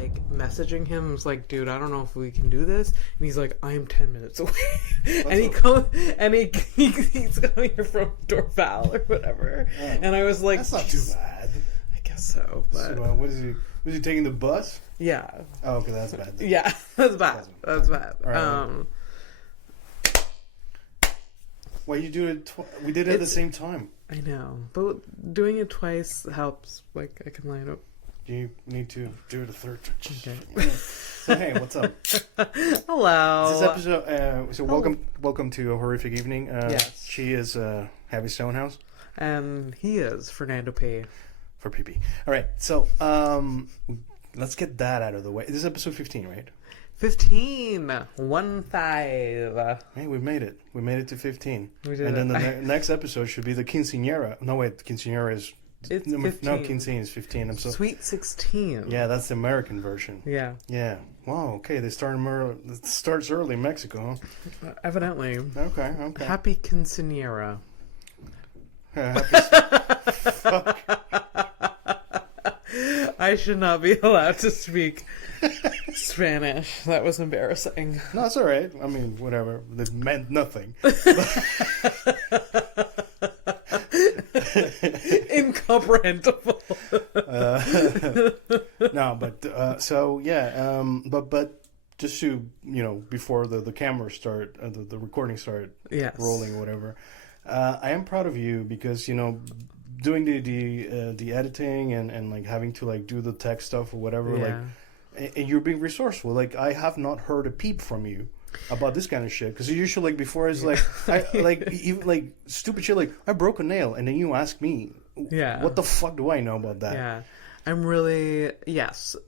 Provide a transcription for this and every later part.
like messaging him. I was like, dude, I don't know if we can do this. And he's like, I'm 10 minutes away. He's coming here from Dorval or whatever. Oh, and I was like, that's not too bad. I guess so. But so, what is he? Was he taking the bus? Yeah. Oh, okay, that's bad. Then. Yeah, that's bad. That's bad. Right. Why you do it? We did it at the same time. I know, but doing it twice helps. Like, I can line up. You need to do it a third time. Okay. So hey, what's up? Hello. This episode. Welcome to a horrific evening. Yes. She is Abby Stonehouse, and he is Fernando P. For PP. All right, so let's get that out of the way. This is episode 15, right? 15. 1-5. Hey, we made it. We made it to 15. We did. And then the next episode should be the quinceañera. No, wait, quinceañera is... It's 15. No, quinceañera is 15. I'm so... Sweet 16. Yeah, that's the American version. Yeah. Yeah. Wow, okay, they start it starts early in Mexico, huh? Evidently. Okay. Happy quinceañera. Fuck. I should not be allowed to speak Spanish. That was embarrassing. No, it's all right. I mean, whatever. It meant nothing. Incomprehensible. No, but so yeah. But just to before the cameras start, the recording start rolling, whatever. I am proud of you because doing the editing and like having to like do the tech stuff or whatever, like, and you're being resourceful. Like, I have not heard a peep from you about this kind of shit, because usually like before it's like even like stupid shit like I broke a nail, and then you ask me, what the fuck do I know about that? Yeah, I'm really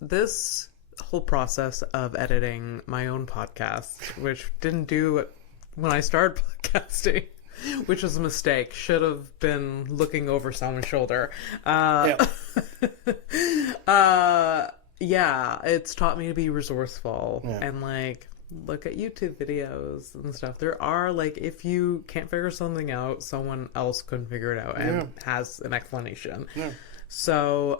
this whole process of editing my own podcast, which didn't do when I started podcasting. Which was a mistake. Should have been looking over someone's shoulder. It's taught me to be resourceful and like look at YouTube videos and stuff. There are like, if you can't figure something out, someone else couldn't figure it out and has an explanation. Yeah. So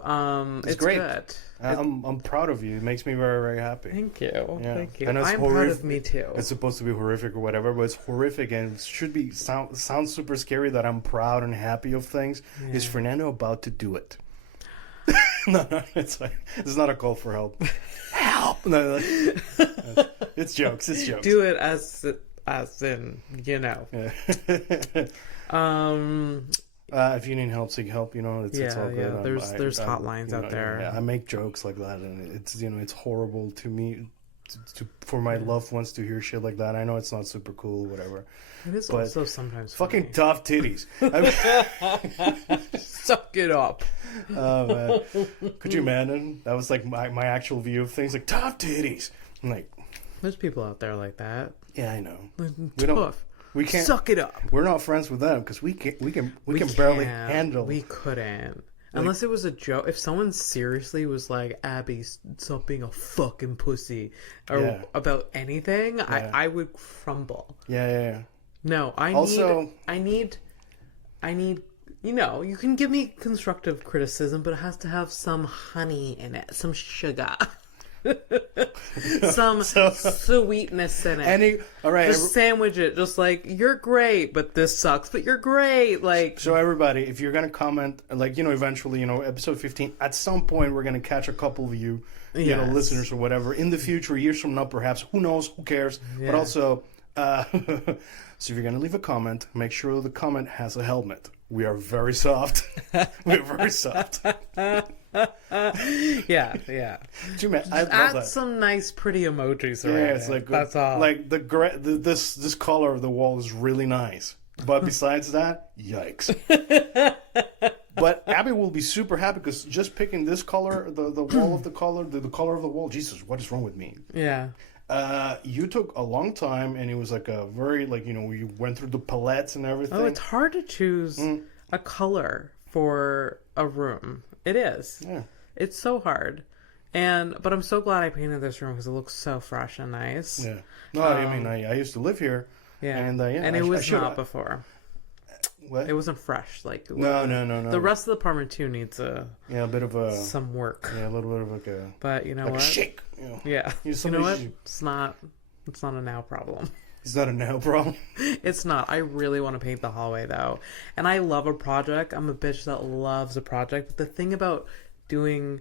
it's great. Good. I'm proud of you. It makes me very, very happy. Thank you. Yeah. Thank you. And I'm proud of me too. It's supposed to be horrific or whatever, but it's horrific and it should be sounds super scary that I'm proud and happy of things. Yeah. Is Fernando about to do it? No, it's fine. It's not a call for help. Help! No, it's jokes. It's jokes. Do it as in, Yeah. If you need help, seek help. It's all good. Yeah, there's hotlines out there. Yeah, I make jokes like that, and it's it's horrible to me, for my loved ones to hear shit like that. I know it's not super cool, whatever. It is also sometimes fucking tough titties. Suck it up. Oh man, could you imagine? That was like my actual view of things, like tough titties. I'm like, there's people out there like that. Yeah, I know. We can't suck it up. We're not friends with them because we can barely handle. We couldn't, unless it was a joke. If someone seriously was like, "Abby, stop being a fucking pussy," or about anything, I would crumble. Yeah. No, I need. You can give me constructive criticism, but it has to have some honey in it, some sugar. Some sweetness in it. All right, just sandwich it. Just like, you're great, but this sucks. But you're great. Like, so everybody, if you're gonna comment, like eventually, episode 15, at some point we're gonna catch a couple of you, listeners or whatever in the future, years from now, perhaps. Who knows? Who cares? Yeah. But also, so if you're gonna leave a comment, make sure the comment has a helmet. We are very soft. We're very soft. Yeah. Add some nice, pretty emojis around. Yeah, it's like that's all. Like this color of the wall is really nice, but besides that, yikes. But Abby will be super happy because just picking this color, the wall of the color, the color of the wall. Jesus, what is wrong with me? Yeah. You took a long time, and it was like a very you went through the palettes and everything. Oh, it's hard to choose a color for a room. It is. Yeah. It's so hard. But I'm so glad I painted this room because it looks so fresh and nice. Yeah. No, I mean, I used to live here. Yeah. And it was not before. What? It wasn't fresh. Like no. The rest of the apartment too needs a bit of some work. Yeah, a little bit of like a. But you know like what? A shake. Yeah. You know what? It's not a now problem. It's not a now problem. It's not. I really want to paint the hallway though, and I love a project. I'm a bitch that loves a project. But the thing about doing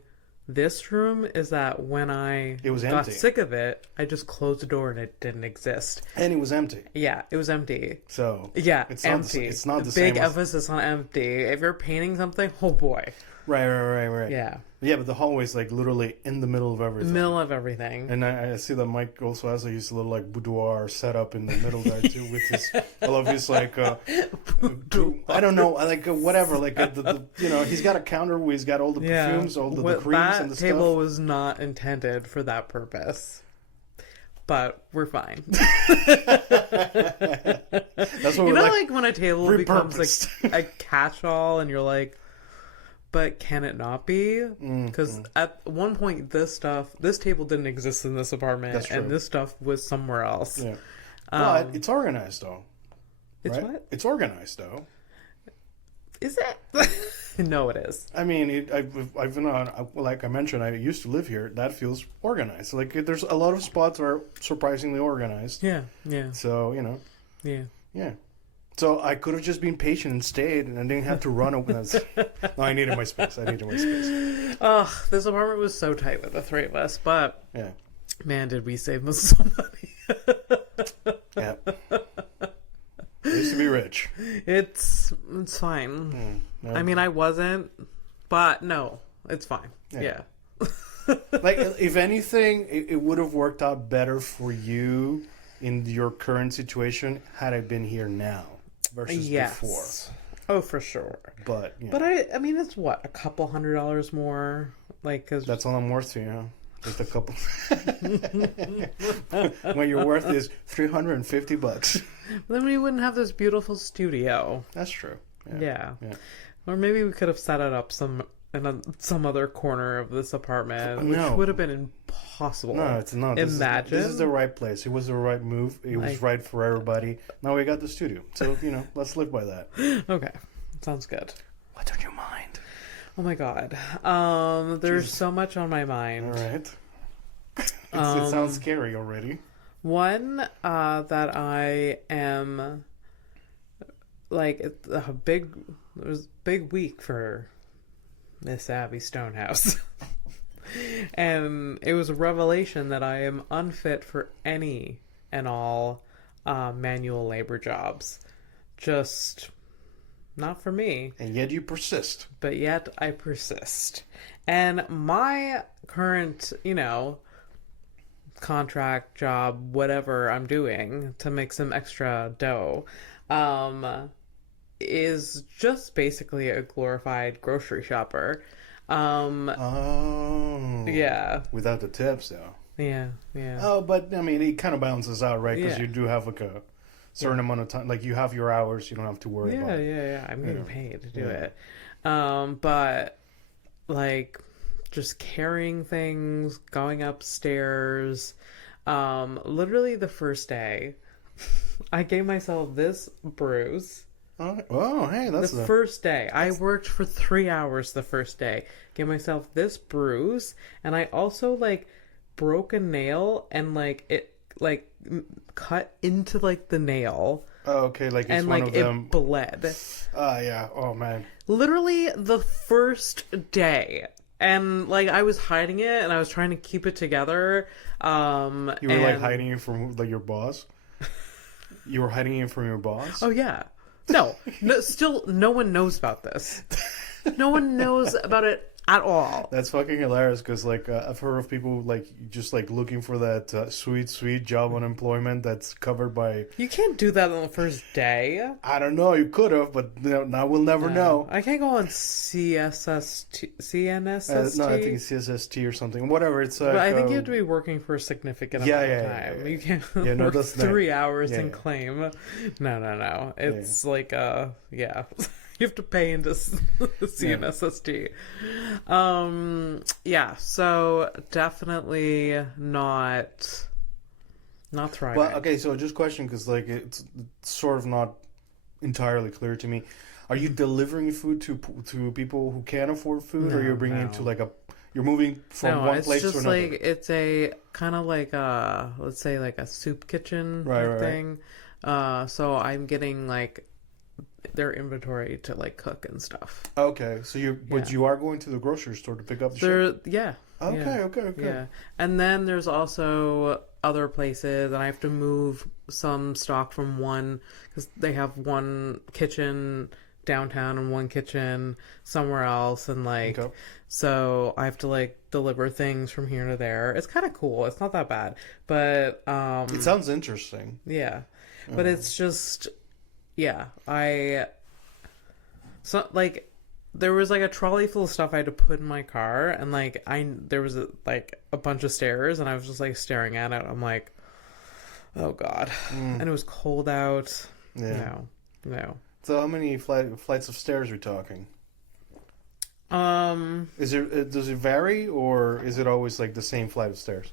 this room is that when I got sick of it, I just closed the door and it didn't exist. And it was empty. Yeah, it was empty. So yeah, it's empty. It's not the big same. Emphasis on empty. If you're painting something, oh boy. Right. Yeah. Yeah, but the hallway is like literally in the middle of everything. Middle of everything. And I see that Mike also has like his little like boudoir set up in the middle there too, with his I love his like I don't know, like whatever, like the he's got a counter where he's got all the perfumes, all the creams and the stuff. That table was not intended for that purpose. But we're fine. That's what like when a table becomes like a catch-all and you're like, but can it not be? Because at one point this table didn't exist in this apartment, and this stuff was somewhere else. Yeah. But it's organized though. It's right? what? It's organized though. Is it? No, it is. I mean, I've been on, like I mentioned, I used to live here. That feels organized. Like there's a lot of spots that are surprisingly organized. Yeah. So Yeah. So I could have just been patient and stayed, and I didn't have to run away. No, I needed my space. Oh, this apartment was so tight with the three of us, but man, did we save so money. Yeah. I used to be rich. It's fine. No. I mean, I wasn't, but no, it's fine. Yeah. Like, if anything, it would have worked out better for you in your current situation had I been here now versus before. Oh, for sure. But I mean, it's what, a couple $100 more, like, cause that's all I'm worth to you. Just a couple. When your worth is $350. Then we wouldn't have this beautiful studio. That's true. Yeah. Or maybe we could have set it up some other corner of this apartment, which would have been impossible. No, it's not. Imagine. This is the right place. It was the right move. It was right for everybody. Now we got the studio. So, let's live by that. Okay. Sounds good. What's on your mind? Oh my God. There's so much on my mind. All right. It sounds scary already. One that I am like, it was a big week for Miss Abby Stonehouse. And it was a revelation that I am unfit for any and all manual labor jobs. Just not for me. And yet you persist. But yet I persist. And my current, contract job, whatever I'm doing to make some extra dough, is just basically a glorified grocery shopper. Yeah. Without the tips, though. Yeah. Oh, but I mean, it kind of balances out, right? Because you do have like a certain amount of time. Like you have your hours, you don't have to worry about it. Yeah. I'm getting paid to do it. But like just carrying things, going upstairs. Literally the first day, I gave myself this bruise. Oh, hey, that's the first day. I worked for 3 hours the first day. Gave myself this bruise, and I also broke a nail and it cut into the nail. Oh, okay, it's and one of them. It bled. Yeah. Oh man. Literally the first day. And I was hiding it, and I was trying to keep it together. You were hiding it from your boss. You were hiding it from your boss. Oh yeah. No, still no one knows about this. No one knows about it at all. That's fucking hilarious because I've heard of people just looking for that sweet job unemployment that's covered by. You can't do that on the first day. I don't know. You could have, but now we'll never know. I can't go on CNSST. No, I think it's CSST or something. Whatever. It's. But I think you have to be working for a significant amount of time. Yeah. You can't work 3 hours and claim. No. It's You have to pay into CNSST. So definitely not thriving. Well, okay, so just question, because it's sort of not entirely clear to me. Are you delivering food to people who can't afford food, or you're bringing it to like you're moving from one place to another? No, it's just like, it's a kind of like let's say like a soup kitchen thing. So I'm getting like their inventory to like cook and stuff. Okay, so you are going to the grocery store to pick up the shit? Yeah. Okay. Yeah. And then there's also other places, and I have to move some stock from one, because they have one kitchen downtown and one kitchen somewhere else, and like so I have to like deliver things from here to there. It's kind of cool. It's not that bad, but it sounds interesting. Yeah. But it's just so like there was like a trolley full of stuff I had to put in my car, and like there was a bunch of stairs, and I was just like staring at it. I'm like, oh god. And it was cold out. No. So how many flights of stairs are we talking? Does it vary, or is it always like the same flight of stairs?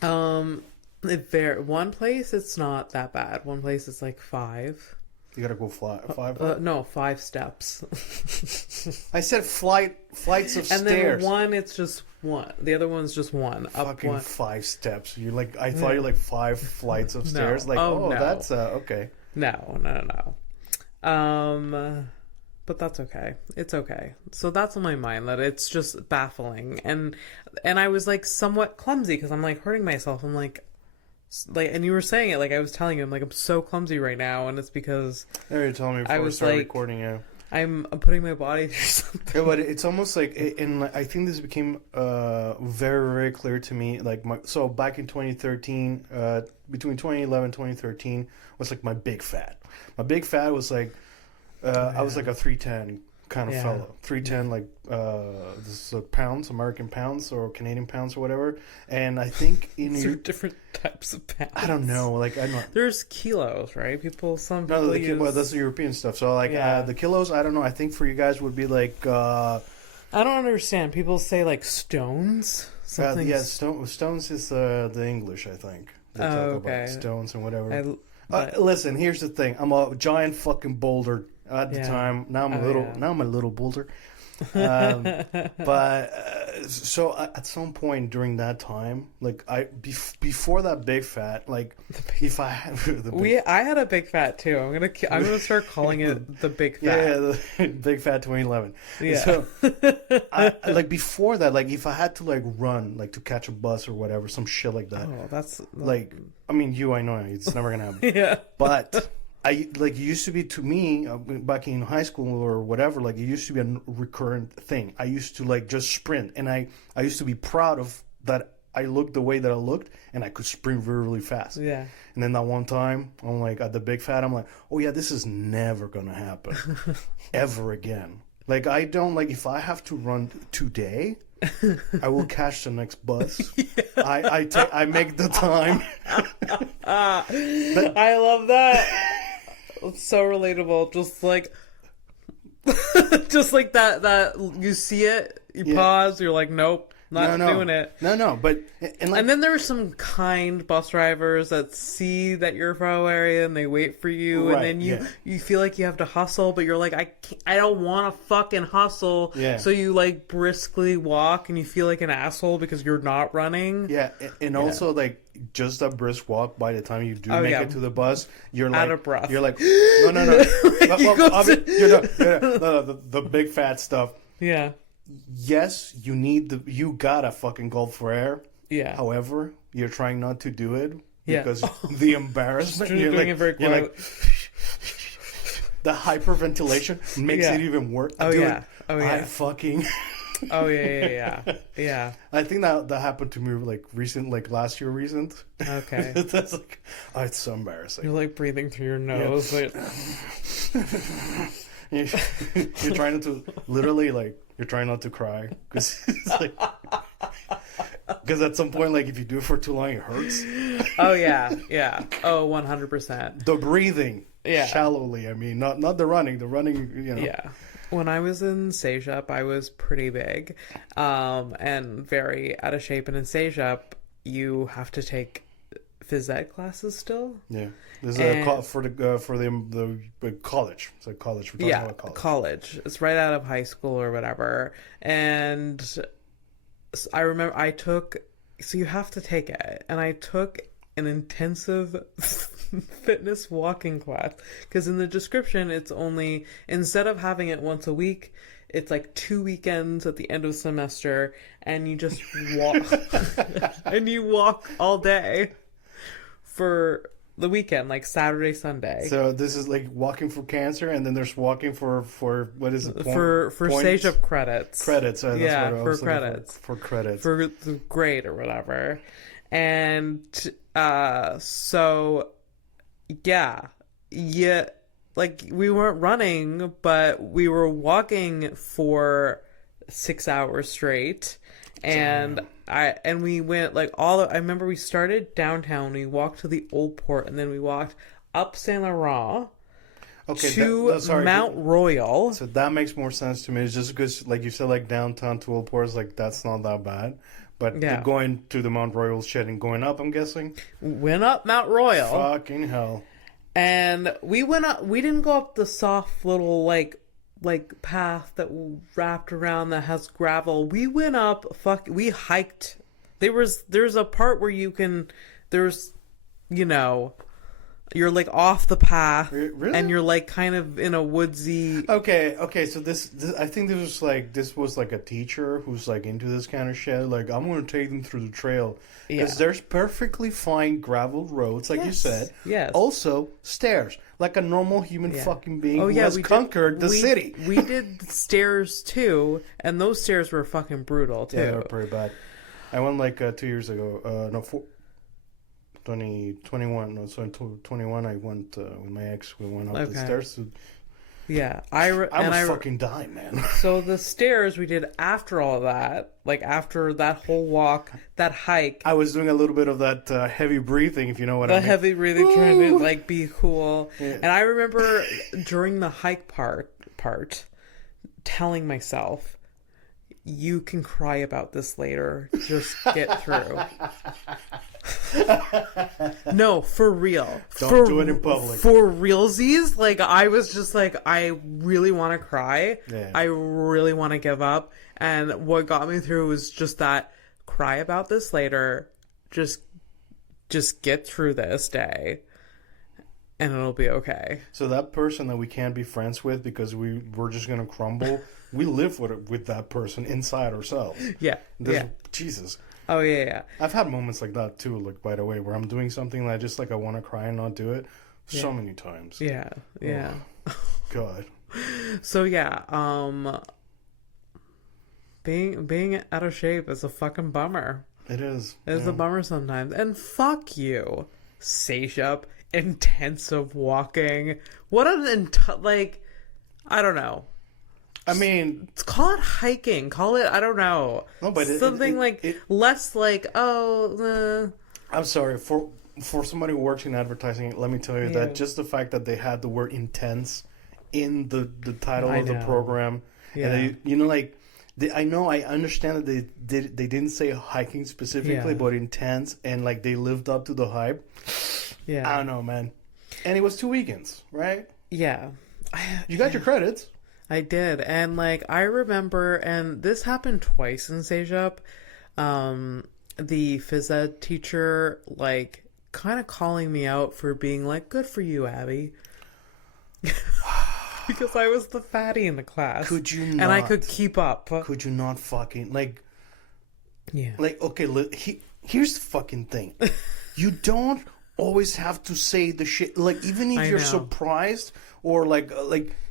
One place it's not that bad. One place it's like 5. You gotta go five? No, 5 steps. I said flights of stairs. And then one, it's just one. The other one's just one. Fucking up one. 5 steps. You're like, I thought you're like 5 flights of stairs. Like, no. That's okay. No. But that's okay. It's okay. So that's on my mind, that it's just baffling. And I was like somewhat clumsy because I'm like hurting myself. I'm like, and you were saying it like I was telling you, I'm like, I'm so clumsy right now, and it's because you're telling me before we started recording. I'm putting my body through something. Yeah, but it's almost like, and I think this became very, very clear to me. Like so back in 2013, between 2011 and 2013 was like my big fat. My big fat was like I was like a 310 kind of fellow. 310, like this is pounds, American pounds or Canadian pounds or whatever. And I think different types of pounds. I don't know. Like I don't know. There's kilos, right? Some people well, that's the European stuff. So like the kilos, I don't know. I think for you guys would be like I don't understand. People say like stones. Stones is the English, I think. They talk about stones and whatever. Listen, here's the thing. I'm a giant fucking boulder at the time. Now I'm a little boulder. But so at some point during that time, like before that big fat, like if I had I had a big fat too. I'm gonna start calling it the big fat. Yeah, the big fat 2011. Yeah. So like before that, like if I had to like run like to catch a bus or whatever, some shit like that. Oh, that's like I mean, I know it's never gonna happen. Yeah, but. It used to be to me back in high school or whatever, like it used to be a recurrent thing. I used to like just sprint, and I used to be proud of that. I looked the way that I looked, and I could sprint really, really fast. Yeah. And then that one time, I'm like at the big fat, I'm like, oh yeah, this is never gonna happen ever again. Like I don't like if I have to run today, I will catch the next bus. Yeah. I make the time. I love that. It's so relatable. Just like that you see it, you pause, you're like, nope, not doing it. No, but and then there are some kind bus drivers that see that you're far away and they wait for you, right, and then you feel like you have to hustle, but you're like, I don't want to fucking hustle. Yeah. So you like briskly walk, and you feel like an asshole because you're not running. Yeah, and also like just a brisk walk. By the time you do make it to the bus, you're like out of breath. You're like, no. The big fat stuff. Yeah. Yes, you gotta fucking gulp for air. Yeah. However, you're trying not to do it because the embarrassment. You're doing it very quick. You're like, the hyperventilation makes it even worse. I fucking. Yeah. I think that happened to me like last year. Okay. That's like, it's so embarrassing. You're like breathing through your nose. Yeah. You're trying to literally like. You're trying not to cry because at some point, like if you do it for too long, it hurts. Oh yeah. Oh, 100%. The breathing, shallowly. I mean, not the running. The running, you know. Yeah. When I was in Sejep, I was pretty big, and very out of shape. And in Sejep, you have to take phys ed classes still. Yeah, this is for the college. It's like college. We're talking about college. It's right out of high school or whatever. And I remember I took. So you have to take it, and I took an intensive fitness walking class because in the description it's only, instead of having it once a week, it's like 2 weekends at the end of the semester, and you just walk and you walk all day for the weekend, like Saturday, Sunday. So this is like walking for cancer, and then there's walking for what is it? For stage up credits. Credits. That's yeah, what I for was credits. For credits. For the grade or whatever. And so yeah, like we weren't running, but we were walking for 6 hours straight. And we went like I remember we started downtown, we walked to the Old Port, and then we walked up Saint Laurent to Mount Royal. So that makes more sense to me. It's just because, like you said, like downtown to Old Port is like, that's not that bad. But going to the Mount Royal shed and going up, I'm guessing? Went up Mount Royal. Fucking hell. And we went up, we didn't go up the soft little like path that wrapped around that has gravel. We went up, we hiked. There's a part where you're like off the path, really? And you're like kind of in a woodsy. Okay. So this I think this was like a teacher who's like into this kind of shit. Like, I'm going to take them through the trail because there's perfectly fine gravel roads, like you said. Yes. Also stairs, like a normal human fucking being who has conquered the city. We did stairs too, and those stairs were fucking brutal too. Yeah, they were pretty bad. I went like 2 years ago. 2021. No, so in 21, I went with my ex. We went up the stairs. To... Yeah, I was fucking dying, man. So the stairs we did after all of that, like after that whole walk, that hike. I was doing a little bit of that heavy breathing, if you know what I mean. The heavy breathing, trying to like be cool. Yeah. And I remember during the hike part, telling myself, "You can cry about this later. Just get through." No, for real. Don't do it in public. For realsies, like I was just like, I really want to cry. Yeah. I really want to give up. And what got me through was just that, cry about this later. Just get through this day, and it'll be okay. So that person that we can't be friends with because we're just gonna crumble. We live with that person inside ourselves. Yeah. Jesus. Oh, yeah. I've had moments like that, too, like, by the way, where I'm doing something that I just, like, I want to cry and not do it so many times. Yeah. Oh, God. So, yeah, being out of shape is a fucking bummer. It is. It's a bummer sometimes. And fuck you, Sage-up, intensive walking. What an, I don't know. I mean, call it hiking. Call it, I don't know. No, but something less like, I'm sorry for somebody who works in advertising. Let me tell you that just the fact that they had the word intense in the title of the program, and I understand that they didn't say hiking specifically, but intense, and like they lived up to the hype. Yeah, I don't know, man. And it was 2 weekends, right? Yeah, you got your credits. I did, and like I remember, and this happened twice in Sage-up, the phys ed teacher like kind of calling me out for being like, "Good for you, Abby," because I was the fatty in the class. Could you not? And I could keep up. Could you not fucking like? Yeah. Like, okay, here's the fucking thing. You don't always have to say the shit. Like, even if you're surprised or like.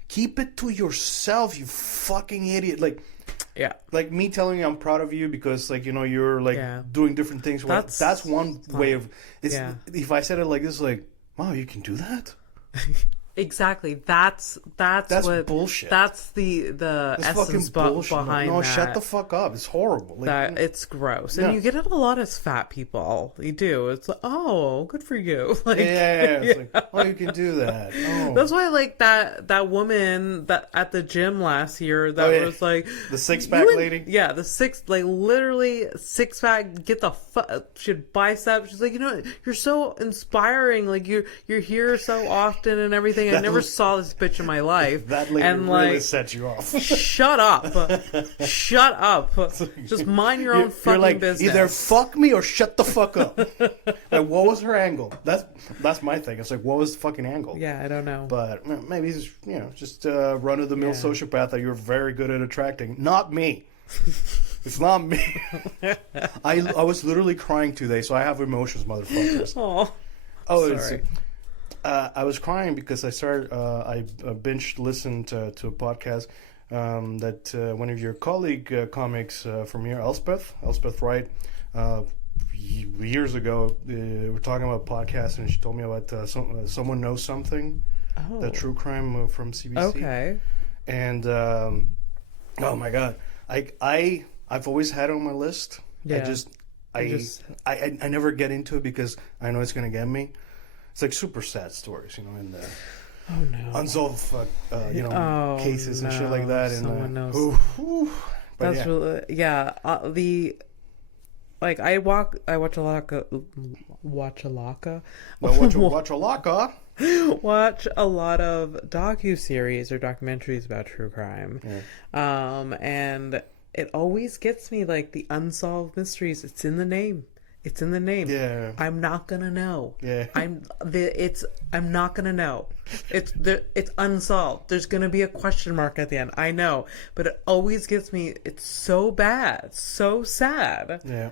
Keep it to yourself, you fucking idiot. Like me telling you I'm proud of you because, like, you know, you're, like, doing different things. That's one way of... If I said it like this, like, wow, you can do that? Exactly. That's what bullshit. That's the essence behind no, that. shut the fuck up. It's horrible. That it's gross, and you get it a lot as fat people. You do. It's like, oh, good for you. Like, It's like, oh, you can do that. Oh. That's why, like that woman that at the gym last year that was like the 6-pack lady. Yeah, literally 6-pack. Get the she had biceps. She's like, you're so inspiring. Like you're here so often and everything. I never saw this bitch in my life. That lady really set you off. Shut up. Shut up. Just mind your own fucking business. Either fuck me or shut the fuck up. Like, what was her angle? That's my thing. It's like, what was the fucking angle? Yeah, I don't know. But maybe he's, just a run-of-the-mill sociopath that you're very good at attracting. Not me. It's not me. I was literally crying today, so I have emotions, motherfuckers. Sorry. I was crying because I binge listened to a podcast that one of your colleague comics from here, Elspeth Wright, years ago, we were talking about podcasts, and she told me about Someone Knows Something, the true crime from CBC. Okay. And oh my god, I've always had it on my list. Yeah. I never get into it because I know it's gonna get me. It's like super sad stories, and unsolved, cases and shit like that. Someone knows. But that's really I watch a lot of docuseries or documentaries about true crime. Yeah. And it always gets me, like, the unsolved mysteries. It's in the name. It's in the name. Yeah. I'm not gonna know. Yeah. I'm not gonna know. It's unsolved. There's gonna be a question mark at the end. I know, but it always gets me. It's so bad, so sad. Yeah.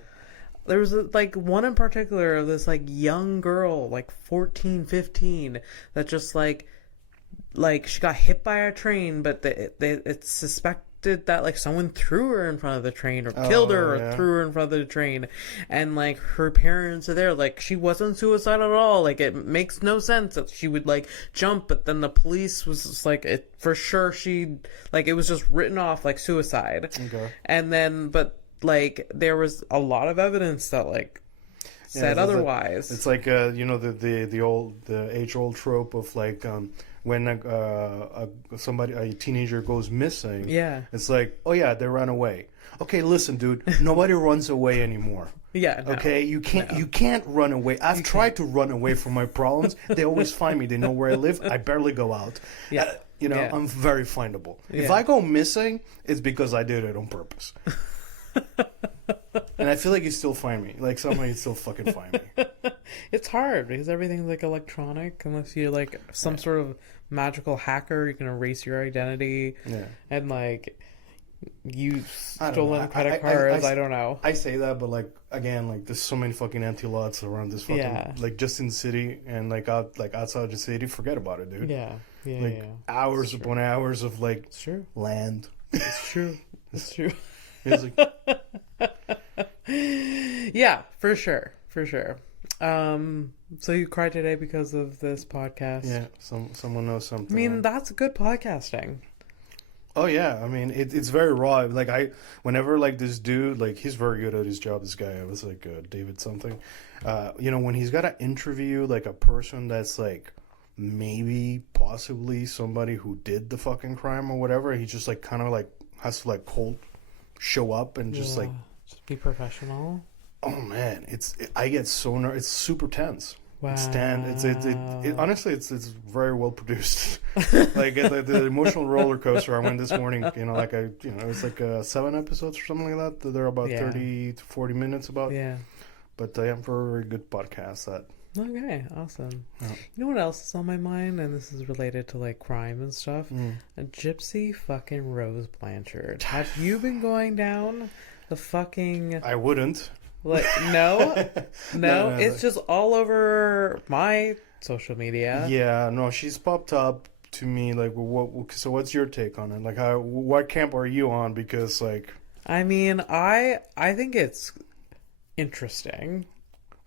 There was one in particular of this young girl, 14, 15, that just like she got hit by a train, but it's suspected that someone threw her in front of the train or killed her or threw her in front of the train, and her parents are there. She wasn't suicidal at all. It makes no sense that she would jump, but then the police was just it for sure it was just written off suicide. Okay. And then there was a lot of evidence that said otherwise. It's the age-old trope of when a teenager goes missing. Yeah. It's they ran away. Okay, listen, dude, nobody runs away anymore. Yeah. No, okay, you can't run away. I've tried to run away from my problems. They always find me. They know where I live. I barely go out. Yeah. I'm very findable. Yeah. If I go missing, it's because I did it on purpose. And I feel like you still find me. Somehow you still fucking find me. It's hard because everything's electronic. Unless you're some sort of magical hacker, you can erase your identity. Yeah. And you stolen credit cards. I don't know. I say that, but again, there's so many fucking empty lots around this fucking just in the city and outside the city. Forget about it, dude. Yeah. Hours upon hours of it's true. Land. It's true. It's true. It's yeah, for sure. So you cried today because of this podcast? Yeah, someone knows something. I mean, that's good podcasting. Oh yeah, I mean it's very raw. Whenever this dude, he's very good at his job. This guy, I was David something. When he's got to interview a person that's maybe possibly somebody who did the fucking crime or whatever, he just kind of has to cold show up and just just be professional. Oh man, I get so nervous. It's super tense. Wow. Honestly, it's very well produced. The emotional roller coaster I went this morning. It's 7 episodes or something like that. They're about 30 to 40 minutes about. Yeah. But very, very good podcast. Okay, awesome. Yeah. You know what else is on my mind, and this is related to crime and stuff? A Gypsy fucking Rose Blanchard. Have you been going down the fucking? I wouldn't. No, it's just all over my social media. Yeah, no, she's popped up to me. So what's your take on it? What camp are you on? Because I mean, I think it's interesting.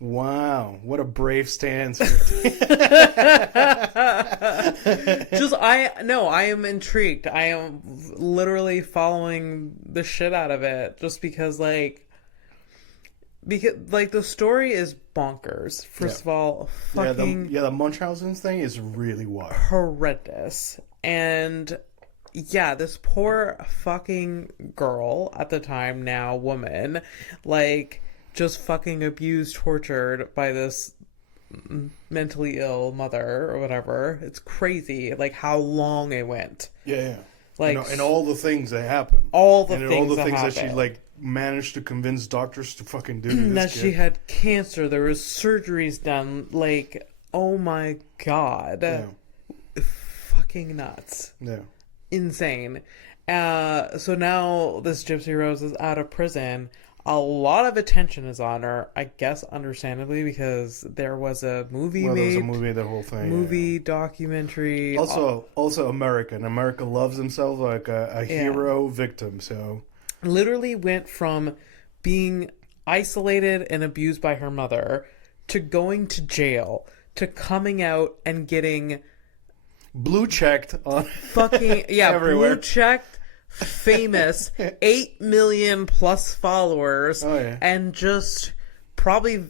Wow, what a brave stance. I am intrigued. I am literally following the shit out of it just because the story is bonkers. First of all, fucking the Munchausen thing is really wild, horrendous, and yeah, this poor fucking girl at the time, now woman, like just fucking abused, tortured by this mentally ill mother or whatever. It's crazy, like how long it went. Yeah. Like, and all the things that happened. All the things that she like managed to convince doctors to fucking do. That she had cancer. There was surgeries done. Like, oh my god, fucking nuts. Yeah, insane. So now this Gypsy Rose is out of prison. A lot of attention is on her, I guess, understandably, because there was a movie made. There was a movie, the whole thing. Movie, documentary. Also American. America loves themselves like a hero victim, so... Literally went from being isolated and abused by her mother to going to jail to coming out and getting... blue-checked on... Fucking... Yeah, everywhere. Blue-checked. Famous 8 million plus followers and just probably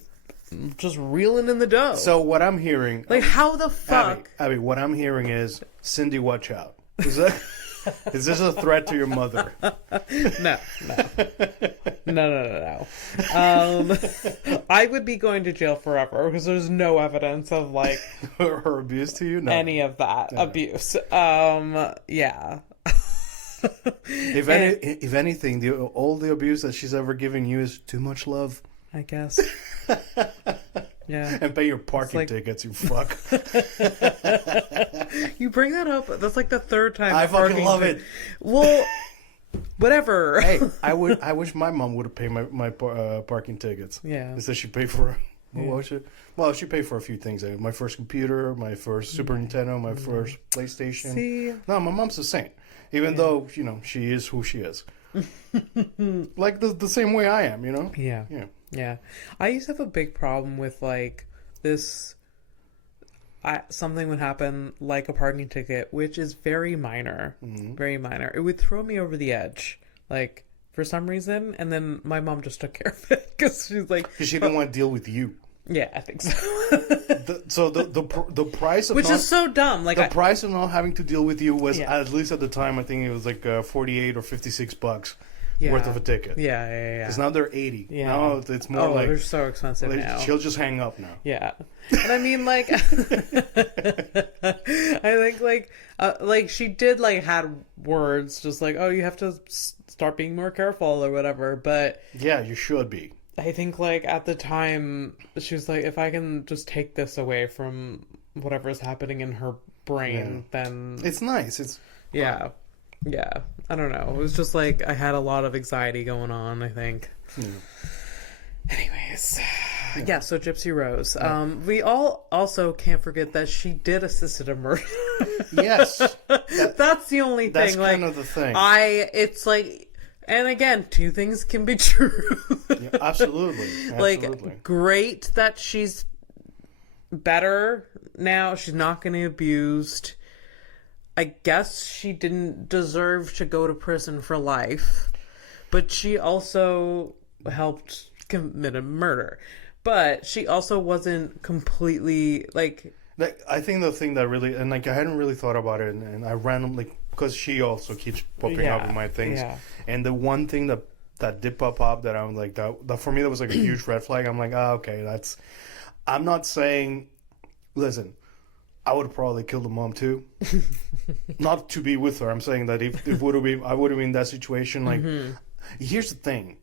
just reeling in the dough. So what I'm hearing, like, how the fuck Abby, what I'm hearing is, Cindy, watch out. Is this a threat to your mother? No. I would be going to jail forever because there's no evidence of like her abuse to you. No. Any of that abuse. Yeah. If anything, all the abuse that she's ever given you is too much love, I guess. Yeah. And pay your parking tickets, you fuck. You bring that up. That's like the third time. I fucking love it. Well, whatever. Hey, I wish my mom would have paid my parking tickets. Yeah. Instead she paid for... Well, she paid for a few things. My first computer, my first Super Nintendo, my first PlayStation. See? No, my mom's a saint. Even though, she is who she is. Like the same way I am, Yeah. I used to have a big problem with, like, this... something would happen, like a parking ticket, which is very minor. Mm-hmm. Very minor. It would throw me over the edge, like, for some reason, and then my mom just took care of it, because she's like... Because she didn't want to deal with you. Yeah, I think so. the price of which is so dumb. Like the price of not having to deal with you was at least at the time I think it was like $48 or $56 worth of a ticket. Yeah. Because now they're $80. Yeah. Now it's more like they're so expensive now. She'll just hang up now. Yeah, and I mean like, I think like she did like had words just like, oh, you have to start being more careful or whatever. But yeah, you should be. I think, like, at the time, she was like, if I can just take this away from whatever's happening in her brain, then... It's nice. It's... Yeah. Yeah. I don't know. It was just, like, I had a lot of anxiety going on, I think. Anyways. Yeah, so Gypsy Rose. We all also can't forget that she did assisted a murder. Yes. That's the only thing. That's kind of the thing. It's like... And again, two things can be true. Yeah, absolutely. Like, great that she's better now. She's not getting abused. I guess she didn't deserve to go to prison for life. But she also helped commit a murder. But she also wasn't completely, like... I think the thing that really... And, like, I hadn't really thought about it. And I randomly... Because she also keeps popping up in my things. Yeah. And the one thing that did pop up that I'm like, that for me, that was like a huge red flag. I'm like, okay, that's... I'm not saying... Listen, I would have probably killed the mom too. Not to be with her. I'm saying that if I would have been in that situation, like... Mm-hmm. Here's the thing.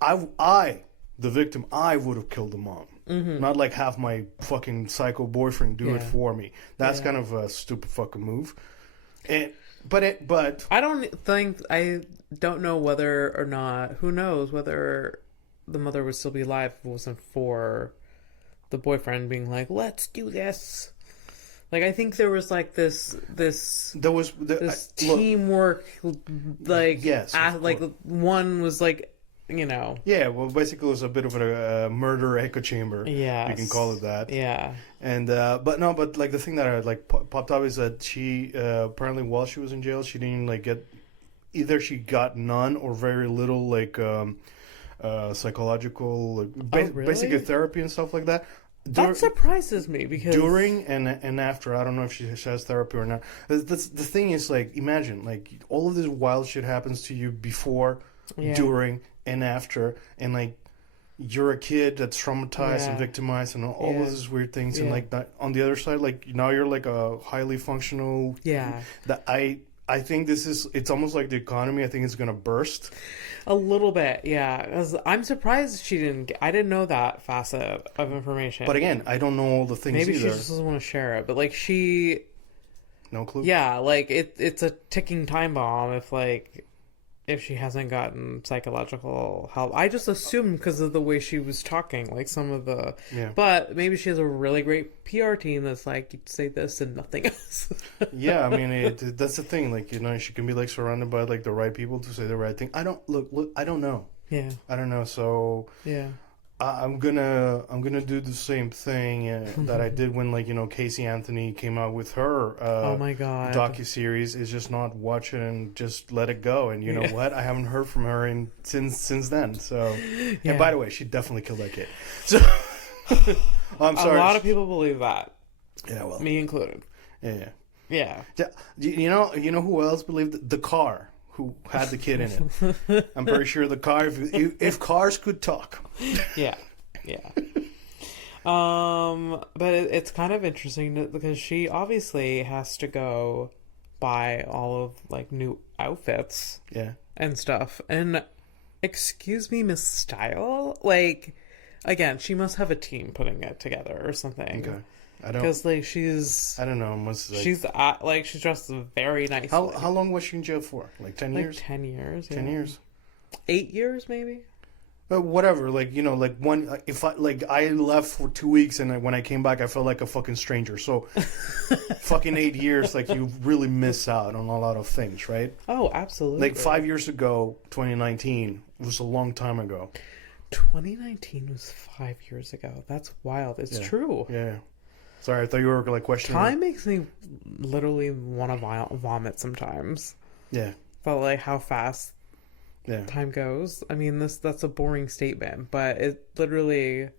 I, the victim, I would have killed the mom. Mm-hmm. Not like have my fucking psycho boyfriend do it for me. That's kind of a stupid fucking move. But I don't know whether or not, who knows whether the mother would still be alive if it wasn't for the boyfriend being like, let's do this. Like, I think there was like this teamwork, like, yes, like one was like you know. Yeah, well, basically it was a bit of a murder echo chamber. Yeah, you can call it that. Yeah. And but like the thing that I like popped up is that she apparently while she was in jail, she didn't like get either she got none or very little like psychological like, really? basically therapy and stuff like that. That surprises me because during and after, I don't know if she has therapy or not. The thing is, like, imagine like all of this wild shit happens to you before, during, and after, and like you're a kid that's traumatized and victimized and all of these weird things, and like that on the other side, like now you're like a highly functional. Yeah. That I think it's almost like the economy. I think it's gonna burst. A little bit, yeah. 'Cause I'm surprised I didn't know that facet of information. But again, I don't know all the things Maybe either. she just doesn't want to share it. But like no clue. Yeah, like it's a ticking time bomb if she hasn't gotten psychological help. I just assumed because of the way she was talking, like some of the... Yeah. But maybe she has a really great PR team that's like, you say this and nothing else. Yeah, I mean, that's the thing. Like, you know, she can be like surrounded by like the right people to say the right thing. I don't know. Yeah. I don't know. So yeah. I'm gonna do the same thing that I did when, like, you know, Casey Anthony came out with her oh my god docuseries. Is just not watch it and just let it go. And you know what? I haven't heard from her since then. So and by the way, she definitely killed that kid. So I'm sorry. A lot of people believe that. Yeah, well, me included. Yeah. You know who else believed the car? Who had the kid in it? I'm pretty sure the car. If cars could talk. Yeah. But it's kind of interesting because she obviously has to go buy all of like new outfits. Yeah. And stuff. And excuse me, Miss Style. Like, again, she must have a team putting it together or something. Okay. Because like I don't know. She's she's dressed very nicely. How long was she in jail for? Like 10 years? 10 years. 10 years. 8 years maybe. Whatever. Like, you know, like if I left for 2 weeks and when I came back I felt like a fucking stranger. So fucking 8 years, like you really miss out on a lot of things, right? Oh, absolutely. Like 5 years ago, 2019 was a long time ago. 2019 was 5 years ago. That's wild. It's true. Yeah. Sorry, I thought you were like questioning. Time makes me literally want to vomit sometimes. Yeah. But like how fast time goes. I mean, that's a boring statement, but it literally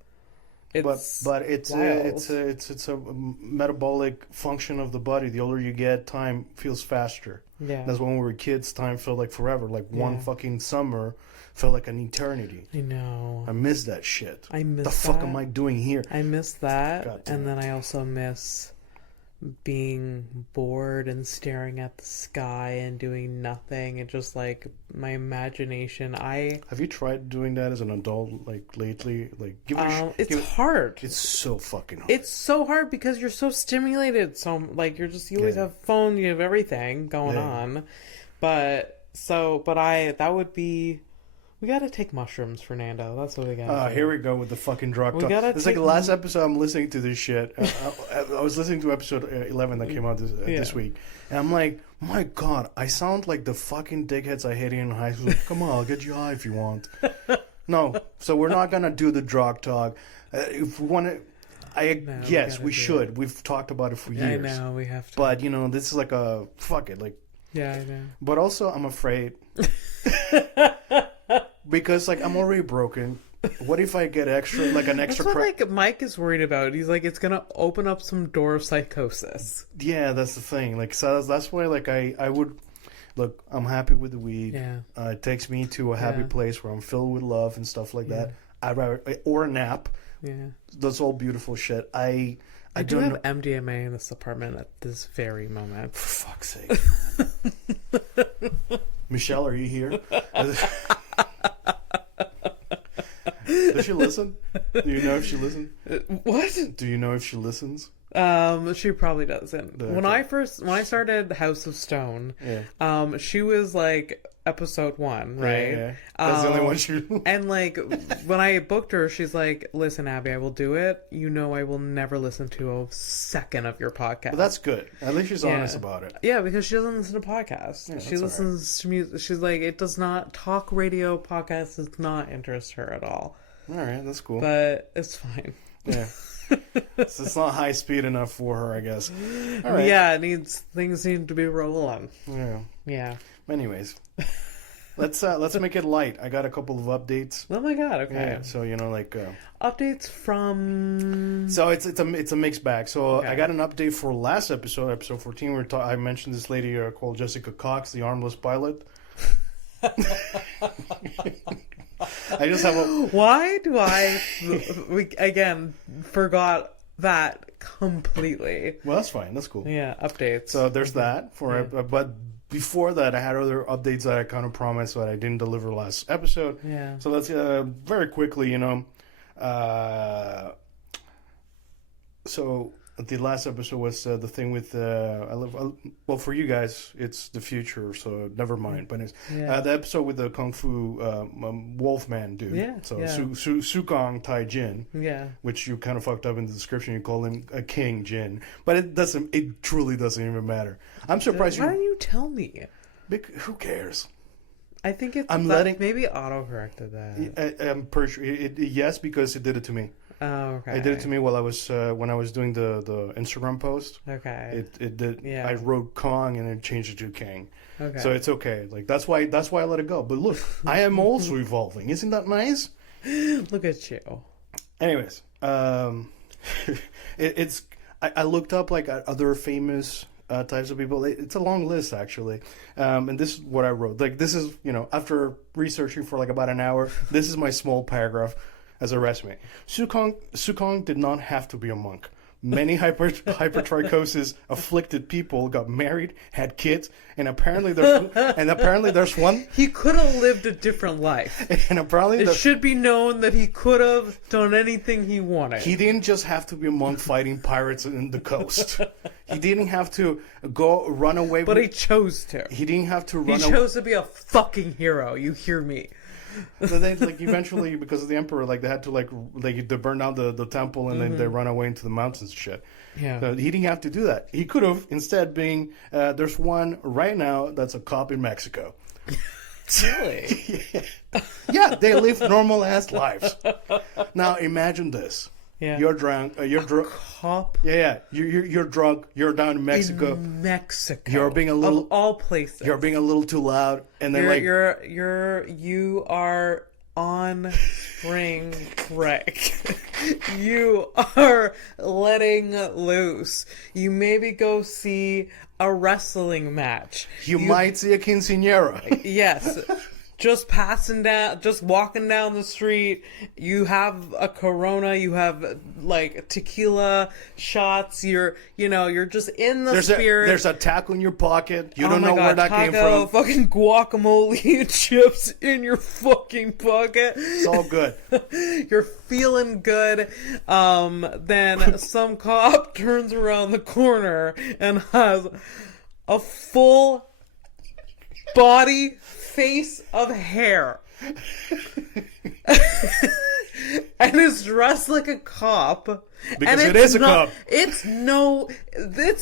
it's but it's a metabolic function of the body. The older you get, time feels faster. Yeah. That's when we were kids, time felt like forever. Like one fucking summer felt like an eternity. I know. I miss that shit. I miss the fuck am I doing here? I miss that. And then I also miss being bored and staring at the sky and doing nothing and just like my imagination. Have you tried doing that as an adult, like lately? Like it's hard. It's so fucking hard. It's so hard because you're so stimulated. So like you always have phone, you have everything going on. That would be. We gotta take mushrooms, Fernando. That's what we gotta do. Here we go with the fucking drug talk. It's like the last episode I'm listening to this shit. I was listening to episode 11 that came out this week. And I'm like, my God, I sound like the fucking dickheads I hated in high school. Come on, I'll get you high if you want. No, so we're not gonna do the drug talk. If we want to... yes, we should. We've talked about it for years. I know, we have to. But, you know, this is like a... Fuck it, like... Yeah, I know. But also, I'm afraid... Because, like, I'm already broken. What if I get an extra That's what, like, Mike is worried about. He's like, it's gonna open up some door of psychosis. Yeah, that's the thing. Like, so that's why, like, I would... Look, I'm happy with the weed. Yeah. It takes me to a happy place where I'm filled with love and stuff like that. I'd rather... Or a nap. Yeah. That's all beautiful shit. I do have MDMA in this apartment at this very moment. For fuck's sake. Michelle, are you here? Does she listen? Do you know if she listens? What? Do you know if she listens? She probably doesn't. Okay. When I started House of Stone, she was like episode 1, right? Yeah. That's the only one she... And, like, when I booked her, she's like, listen, Abby, I will do it. You know I will never listen to a second of your podcast. But that's good. At least she's honest about it. Yeah, because she doesn't listen to podcasts. Yeah, she listens to music. She's like, it does not... Talk radio podcast does not interest her at all. All right, that's cool. But it's fine. Yeah. So it's not high speed enough for her, I guess. All right. Yeah, things need to be rolling. Yeah. Anyways, let's make it light. I got a couple of updates. Oh my god! Okay. Yeah. So like updates from. So it's a mixed bag. So I got an update for last episode 14. I mentioned this lady called Jessica Cox, the armless pilot. I just have a... Why do we again forgot that completely? Well, that's fine. That's cool. Yeah, updates. So there's that but before that, I had other updates that I kind of promised that I didn't deliver last episode. Yeah. So let's very quickly, so the last episode was the thing with well, for you guys it's the future, so never mind. But it's the episode with the kung fu wolfman dude. Yeah. So Sukong Tai Jin. Yeah. Which you kind of fucked up in the description. You call him a King Jin, but it truly doesn't even matter. I'm surprised. Why didn't you tell me? Who cares? I think it's. Maybe auto-corrected that. I'm pretty sure yes, because it did it to me. Oh, okay. It did it to me while I was when I was doing the Instagram post. Okay. It did. Yeah. I wrote Kong and then changed it to King. Okay. So it's okay. Like that's why I let it go. But look, I am also evolving. Isn't that nice? Look at you. Anyways, it's I looked up like other famous types of people. It's a long list actually, and this is what I wrote. Like this is after researching for like about an hour. This is my small paragraph as a resume. Sukong did not have to be a monk. Many hypertrichosis afflicted people got married, had kids, and apparently there's one. He could have lived a different life. And apparently it should be known that he could have done anything he wanted. He didn't just have to be a monk fighting pirates in the coast. He didn't have to go run away. But he chose to. He didn't have to run. He chose to be a fucking hero. You hear me? So they eventually, because of the emperor, they had to they burn down the temple and then they run away into the mountains and shit. Yeah. So he didn't have to do that. He could have instead being there's one right now that's a cop in Mexico. Really? Yeah, they live normal ass lives. Now imagine this. Yeah. You're drunk. You're drunk. Cop. Yeah. You're drunk. You're down in Mexico. In Mexico. You're being a little. Of all places. You're being a little too loud, and then you are on spring break. You are letting loose. You maybe go see a wrestling match. You might see a quinceañera. Yes. Just walking down the street, you have a Corona, you have tequila shots, you're just in the spirit. There's a taco in your pocket. You don't know where that came from. Fucking guacamole and chips in your fucking pocket. It's all good. You're feeling good. Then some cop turns around the corner and has a full body face of hair and is dressed like a cop because it is a cop. It's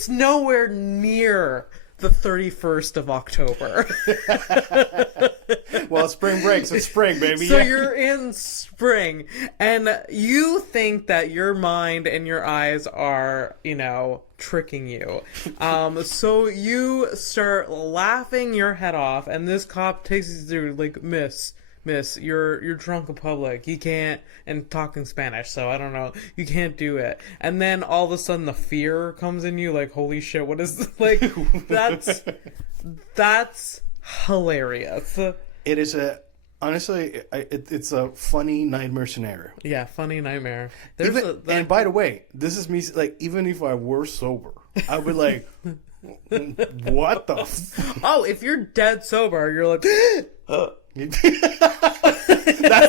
nowhere near the 31st of October. Well, spring breaks. It's spring, baby. So you're in spring, and you think that your mind and your eyes are, tricking you. So you start laughing your head off, and this cop takes you through, Miss, you're drunk in public. You can't, and talking Spanish, so I don't know. You can't do it. And then all of a sudden the fear comes in you, holy shit, what is this? That's hilarious. It is honestly, it's a funny nightmare scenario. Yeah, funny nightmare. And by the way, this is me, even if I were sober, I would what the Oh, if you're dead sober, you're like... That's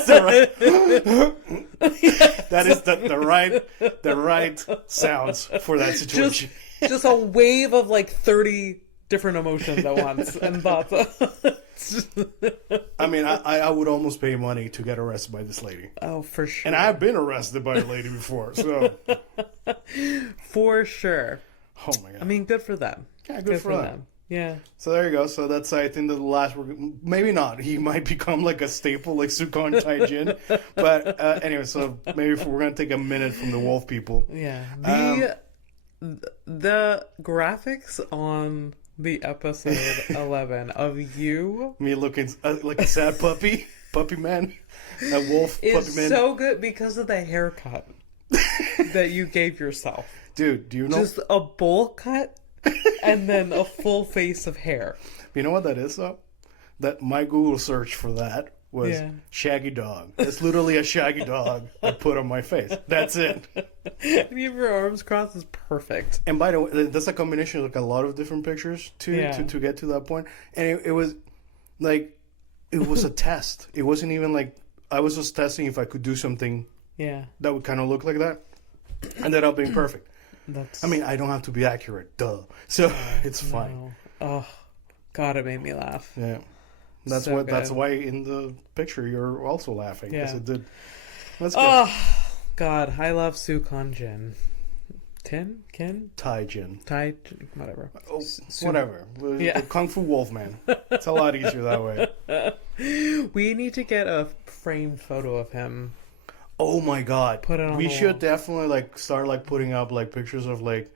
the right. That is the right sounds for that situation. Just a wave of 30 different emotions at once and thoughts. I mean, I would almost pay money to get arrested by this lady. Oh, for sure. And I've been arrested by a lady before, so. For sure. Oh my God. I mean, good for them. Yeah, good for them. Yeah. So there you go. So that's, I think, the last. Maybe not. He might become like a staple, like Sukon Taijin. But anyway, so maybe we're going to take a minute from the wolf people. Yeah. The graphics on the episode 11 of you. Me looking like a sad puppy man. A wolf puppy man. It's so good because of the haircut that you gave yourself. Dude, do you know? Just a bowl cut and then a full face of hair. You know what that is, though? That my Google search for that was shaggy dog. It's literally a shaggy dog I put on my face. That's it. And your arms crossed is perfect. And by the way, that's a combination of like a lot of different pictures to get to that point. And it was like, it was a test. It wasn't even like, I was just testing if I could do something that would kind of look like that. Ended up being perfect. I mean, I don't have to be accurate, duh. So it's fine. Oh, God, it made me laugh. Yeah. That's so that's why in the picture you're also laughing. Yeah. It did. That's good. Oh, God, I love Sukon Jin. Taijin. Whatever. Oh, whatever. The Kung Fu Wolfman. It's a lot easier that way. We need to get a framed photo of him. Oh my God. Put it on we the should wall. definitely like start like putting up like pictures of like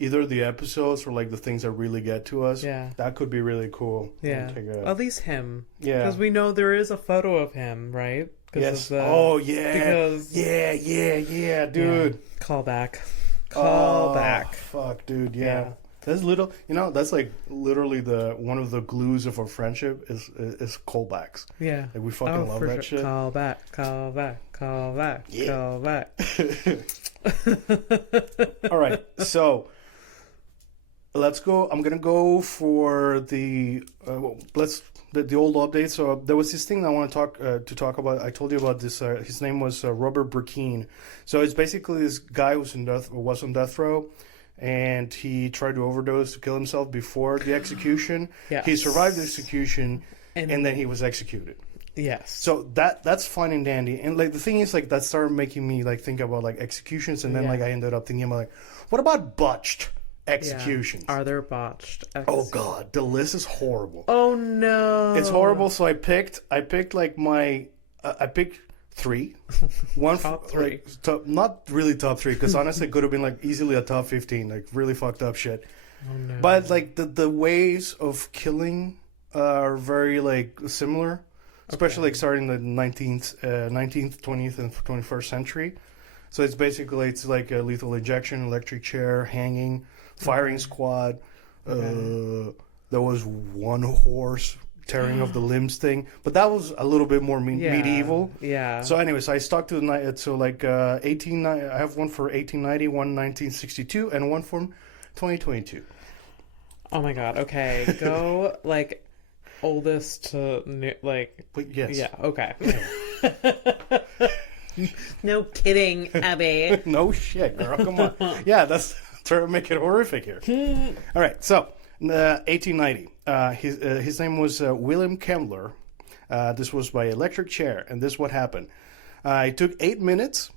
either the episodes or like the things that really get to us. Yeah. That could be really cool. Yeah. At least him. Yeah. Because we know there is a photo of him, right? Yes. Oh yeah. Because yeah, dude. Yeah. Call back. Call back. Fuck, dude. Yeah. That's little. That's like literally one of the glues of our friendship is callbacks. Yeah. Like we fucking love that shit. Call back. Call back. Yeah. Call back. All right. So let's go. I'm gonna go for the the old update. So there was this thing I want to talk about. I told you about this. His name was Robert Burkeen. So it's basically this guy who was on death row, and he tried to overdose to kill himself before the execution. Yes. He survived the execution, and then he was executed. Yes. So that's fine and dandy. And like the thing is, like that started making me like think about like executions, and then like I ended up thinking about like, what about botched executions? Are there botched? Oh God, the list is horrible. Oh no, it's horrible. So I picked like I picked 3. One top 3. Like, not really top 3 because honestly it could have been like easily a top 15, like really fucked up shit. Oh no. But like the ways of killing are very like similar. Especially like starting the 19th, 20th, and 21st century. So it's basically, it's like a lethal injection, electric chair, hanging, firing squad. There was one horse tearing of the limbs thing. But that was a little bit more medieval. Yeah. So anyways, I stuck to like 18. I have one for 1890, one 1962, and one from 2022. Oh my God. Okay. Go like... oldest to new, like... But yes. Yeah, okay. No kidding, Abby. No shit, girl. Come on. Yeah, that's trying to make it horrific here. All right, so 1890. His name was William Kemmler. This was by electric chair, and this is what happened. It took 8 minutes.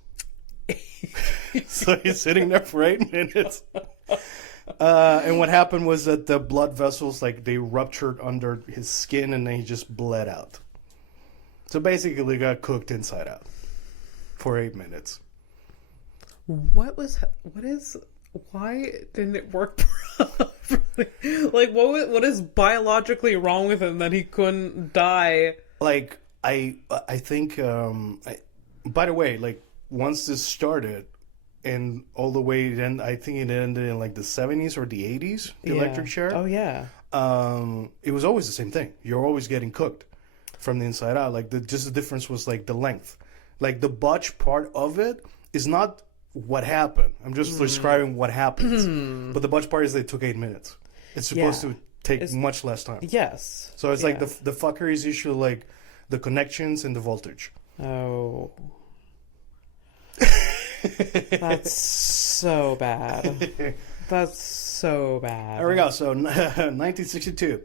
So he's sitting there for 8 minutes. And what happened was that the blood vessels, like, they ruptured under his skin, and then he just bled out. So basically, he got cooked inside out for 8 minutes. Why didn't it work properly? Like, what is biologically wrong with him that he couldn't die? Like, I think, by the way, like, once this started, and all the way then, I think it ended in like the 70s or the 80s, the electric chair. Oh, yeah. It was always the same thing. You're always getting cooked from the inside out. Like, just the difference was like the length. Like, the botch part of it is not what happened. I'm just describing what happens. But the botch part is they took 8 minutes. It's supposed to take much less time. Yes. So it's like the fuckeries issue, like the connections and the voltage. Oh. That's so bad. That's so bad. There we go. So 1962.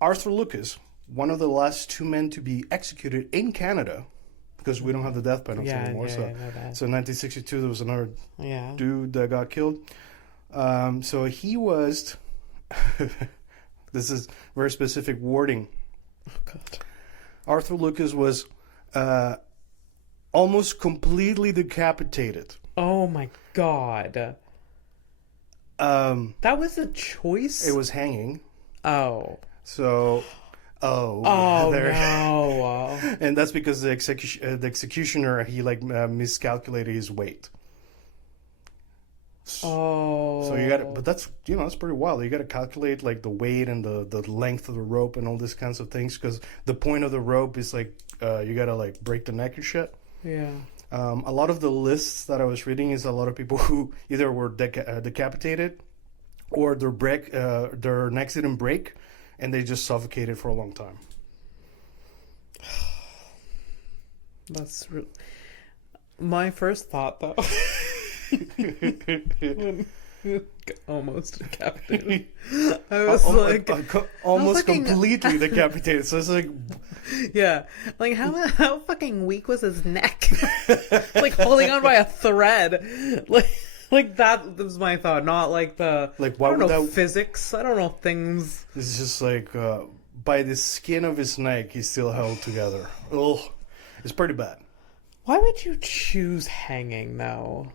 Arthur Lucas, one of the last 2 men to be executed in Canada, because we don't have the death penalty anymore. So in 1962, there was another dude that got killed. So he was... This is very specific wording. Oh, God. Arthur Lucas was almost completely decapitated. Oh, my God. That was a choice? It was hanging. Oh. So... no. And that's because the executioner, he miscalculated his weight. So you got to, but that's pretty wild. You got to calculate like the weight and the length of the rope and all these kinds of things, because the point of the rope is like you got to like break the neck and shit. Yeah. A lot of the lists that I was reading is a lot of people who either were decapitated or their necks didn't break and they just suffocated for a long time. That's my first thought, though. Almost decapitated. I was almost completely decapitated. So it's like, yeah, like how fucking weak was his neck? Like holding on by a thread, like that was my thought. Not like I don't know physics. I don't know things. It's just like by the skin of his neck, he's still held together. Oh, it's pretty bad. Why would you choose hanging, though?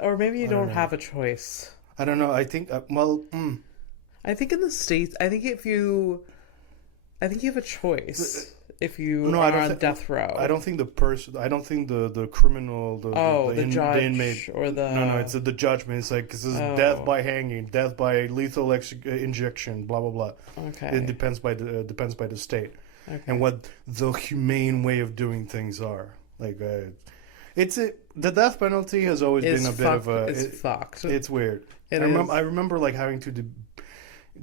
Or maybe you don't have a choice. I don't know. I think, I think in the States, I think you have a choice if you are on death row. I don't think the criminal, the judge, the inmate, or the... No, it's the judgment. It's like, this is death by hanging, death by lethal injection, blah, blah, blah. Okay. It depends by the state. Okay. And what the humane way of doing things are. Like, the death penalty has always been a bit of a... It's fucked. It's weird. I remember like having to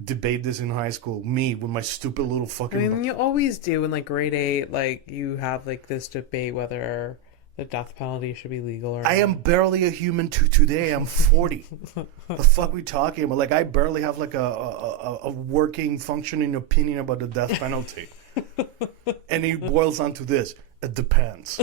debate this in high school. Me with my stupid little fucking... I mean, you always do in like grade 8. Like you have like this debate whether the death penalty should be legal or not. I am barely a human to today. I'm 40. The fuck we talking about? Like I barely have like a working, functioning opinion about the death penalty. And it boils down to this. It depends.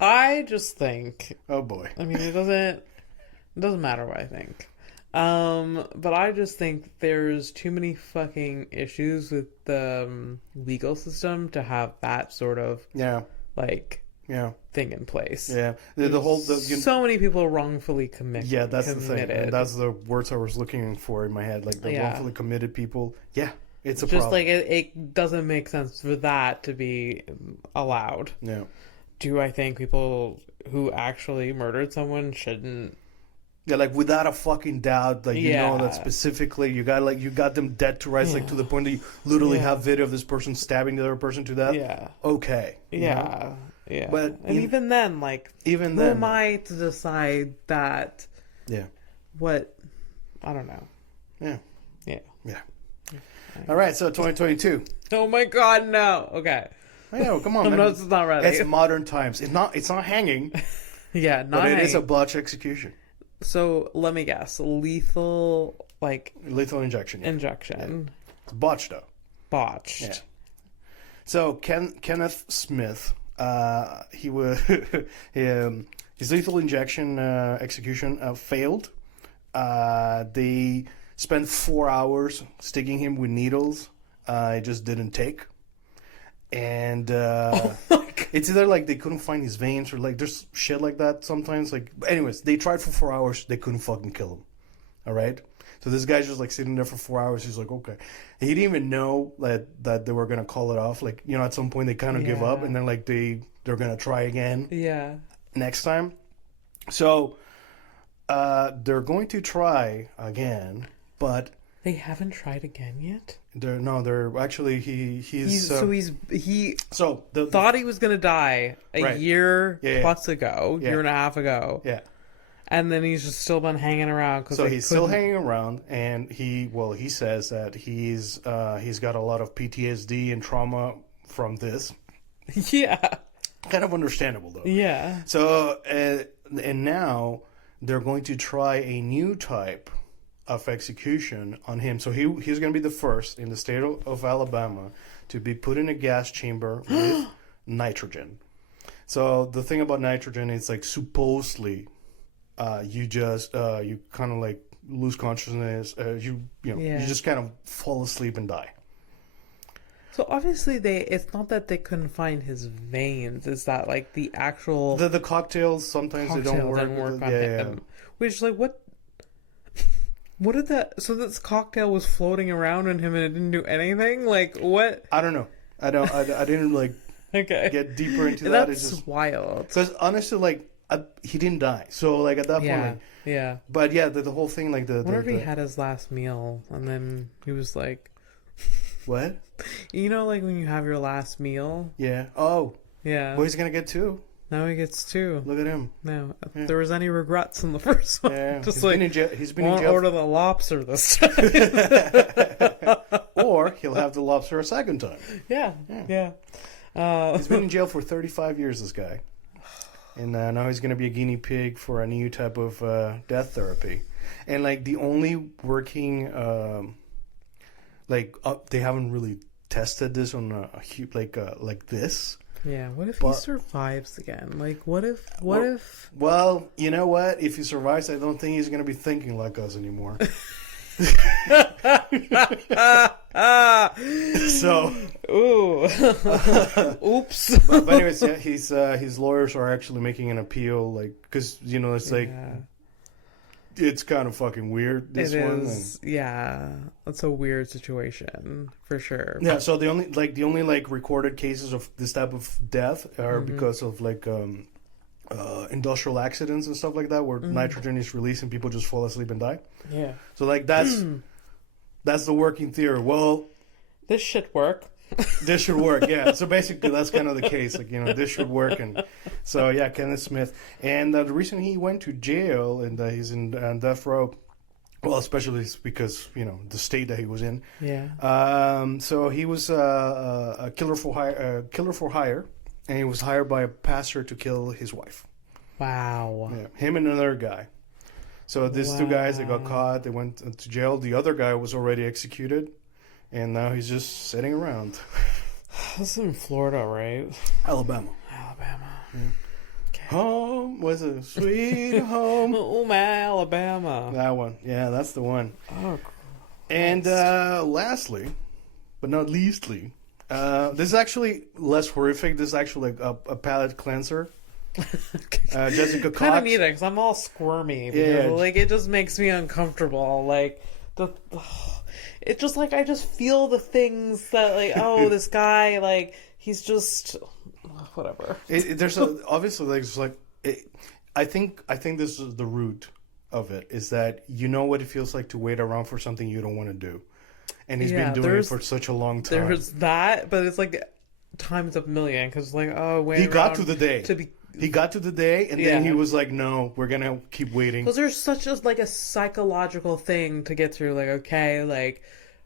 I just think... Oh boy. I mean, it doesn't matter what I think. But I just think there's too many fucking issues with the legal system to have that sort of thing in place. Yeah, the whole so many people wrongfully committed. Yeah, that's the thing. And that's the words I was looking for in my head. Like the wrongfully committed people. Yeah, it's a just problem. Like it doesn't make sense for that to be allowed. Yeah. Do I think people who actually murdered someone shouldn't? Yeah, like without a fucking doubt, like you know that specifically you got them dead to rights, like to the point that you literally have video of this person stabbing the other person to death. Yeah. Okay. Yeah. Yeah. But even then, who am I to decide that? Yeah. What? I don't know. Yeah. Yeah. Yeah. All right, so 2022. Oh my God, no. Okay. I know. Come on, man. It's not ready. It's modern times. It's not hanging. Yeah, not but hanging. It is a botched execution. So let me guess. Lethal injection. Yeah. Injection. Yeah. It's botched though. Botched. Yeah. So Kenneth Smith, he was his lethal injection execution failed. They spent 4 hours sticking him with needles. It just didn't take. And it's either like they couldn't find his veins or like there's shit like that sometimes. Like, anyways, they tried for 4 hours. They couldn't fucking kill him. All right. So this guy's just like sitting there for 4 hours. He's like, okay. And he didn't even know that they were gonna call it off. Like, you know, at some point they kind of give up, and then like they're gonna try again. Yeah. Next time. So they're going to try again, but they haven't tried again yet. They're actually he thought he was gonna die a year plus ago, year and a half ago. Yeah. And then he's just still been hanging around. So he's still hanging around, and he says that he's got a lot of PTSD and trauma from this. Yeah. Kind of understandable though. Yeah. So and now they're going to try a new type of execution on him. So he's going to be the first in the state of Alabama to be put in a gas chamber with nitrogen. So the thing about nitrogen is like supposedly you kind of like lose consciousness. You just kind of fall asleep and die. So obviously it's not that they couldn't find his veins. It's that like the actual the cocktails sometimes they don't work on him. Which is like what did that? So this cocktail was floating around in him and it didn't do anything. Like what? I don't know. I didn't like get deeper into that. That's it's just wild. Because honestly, like he didn't die. So like at that point, yeah. But yeah, the whole thing like I wonder if he had his last meal and then he was like. What? You know, like when you have your last meal? Yeah. Oh. Yeah. Well, he's going to get 2. Now he gets 2. Look at him. No. If there was any regrets in the first one. Yeah. Just he's like, been in jail. He's been in jail. Order the lobster this time. Or he'll have the lobster a second time. Yeah. He's been in jail for 35 years, this guy. And now he's going to be a guinea pig for a new type of death therapy. And like the only working... they haven't really tested this on like this. Yeah. What if he survives again? Like, what if? Well, you know what? If he survives, I don't think he's gonna be thinking like us anymore. So, oops. But anyways, yeah, his lawyers are actually making an appeal, like, because it's like. It's kind of fucking weird. This one is, it's a weird situation for sure. Yeah, so the only recorded cases of this type of death are because of like industrial accidents and stuff like that, where nitrogen is released and people just fall asleep and die. Yeah. So like that's the working theory. Well, this should work. This should work, yeah. So basically, that's kind of the case. Like, this should work. And so, yeah, Kenneth Smith. And the reason he went to jail and he's in death row, well, especially because, the state that he was in. Yeah. So he was a killer for hire, and he was hired by a pastor to kill his wife. Wow. Yeah, him and another guy. So these two guys, they got caught. They went to jail. The other guy was already executed. And now he's just sitting around. This is in Florida, right? Alabama. Yeah. Okay. Home was a sweet home. Oh, my Alabama. That one. Yeah, that's the one. Oh, Christ. And lastly, but not leastly, this is actually less horrific. This is actually like a palate cleanser. Jessica Cox. Kind of neat, because I'm all squirmy. Because, like, it just makes me uncomfortable. Like, it's just like I just feel the things that like this guy like he's just whatever. There's obviously I think this is the root of it is that what it feels like to wait around for something you don't want to do, and he's been doing it for such a long time. There's that, but it's like times a million because like he got to the day He got to the day, and then he was like, no, we're going to keep waiting. Because there's such a psychological thing to get through. Like, okay, like,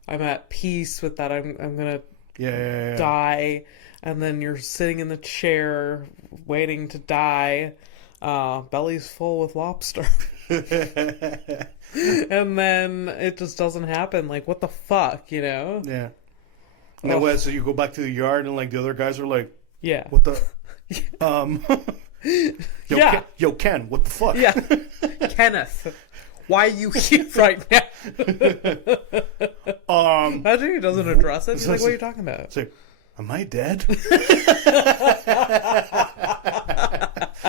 I'm at peace with that. I'm going to die. And then you're sitting in the chair waiting to die. Belly's full with lobster. And then it just doesn't happen. Like, what the fuck, Yeah. And then so you go back to the yard, and, like, the other guys are like, yeah. What the... Yo, Ken, what the fuck? Yeah. Kenneth, why are you here right now? Imagine he doesn't address it. He's like, what are you talking about? It's like, am I dead?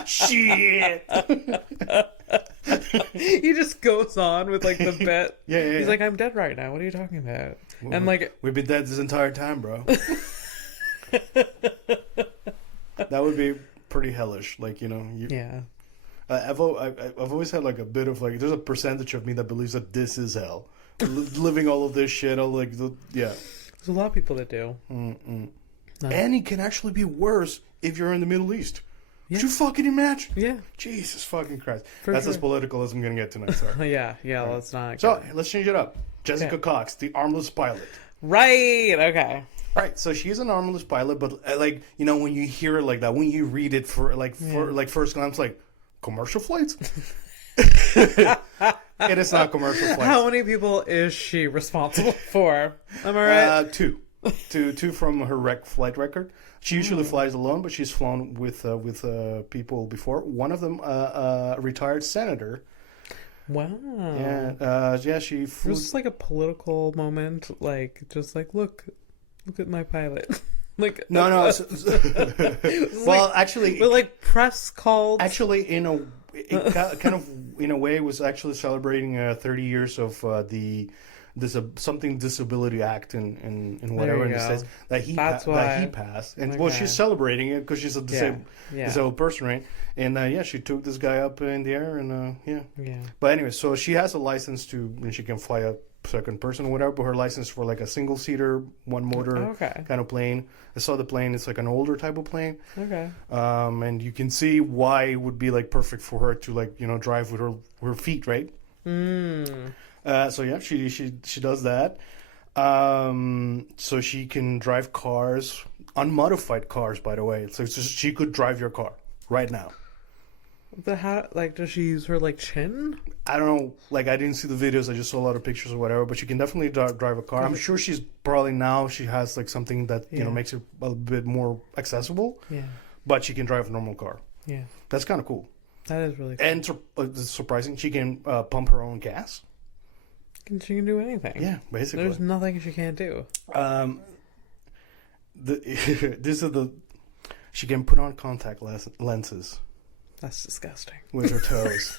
Shit. He just goes on with like the bit. Yeah. He's like, I'm dead right now. What are you talking about? And like, we've been dead this entire time, bro. That would be pretty hellish, like yeah. I've always had like a bit of like there's a percentage of me that believes that this is hell, living all of this shit. There's a lot of people that do. No. And it can actually be worse if you're in the Middle East. Yeah. Could you fucking imagine? Yeah. Jesus fucking Christ. That's as political as I'm gonna get tonight. Sorry. Yeah. Right. Let's not. So let's change it up. Jessica Cox, the armless pilot. Right. Okay. Right, so she's an armless pilot, but when you hear it like that, when you read it for first glance, like commercial flights. It is not commercial flights. How many people is she responsible for? Am I right? Two from her flight record. She usually flies alone, but she's flown with people before. One of them, a retired senator. Wow. Yeah. She flew. It was like a political moment, like just like look at my pilot. Like no. Well, actually, but like press called. Actually, kind of in a way, it was actually celebrating 30 years of something Disability Act in whatever in the States that he passed, and well, she's celebrating it because she's a disabled person, right? And she took this guy up in the air, and But anyway, so she has a license and she can fly a second person or whatever, but her license for like a single seater, one motor kind of plane. I saw the plane; it's like an older type of plane. Okay. And you can see why it would be like perfect for her to like drive with her feet, right? She does that. So she can drive cars, unmodified cars, by the way. So she could drive your car right now. Does she use her like chin? I don't know. Like, I didn't see the videos. I just saw a lot of pictures or whatever. But she can definitely drive a car. I'm sure she has like something that makes it a bit more accessible. Yeah. But she can drive a normal car. Yeah. That's kind of cool. That is really cool. And it's surprising. She can pump her own gas. She can do anything. Yeah, basically. There's nothing she can't do. She can put on contact lenses. That's disgusting. With her toes.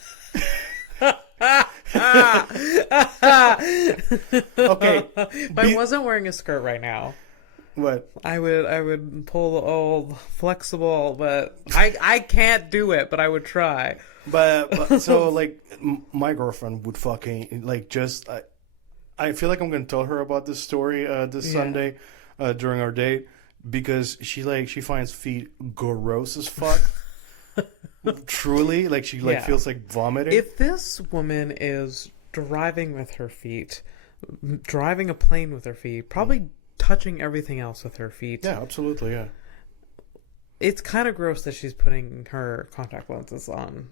Okay. If I wasn't wearing a skirt right now. What? I would pull the old flexible, but I can't do it, but I would try. But so like my girlfriend would fucking like just I feel like I'm gonna tell her about this story this Sunday during our date because she finds feet gross as fuck. Truly, like she feels like vomiting. If this woman is driving with her feet, driving a plane with her feet, probably touching everything else with her feet. Yeah, absolutely, yeah. It's kind of gross that she's putting her contact lenses on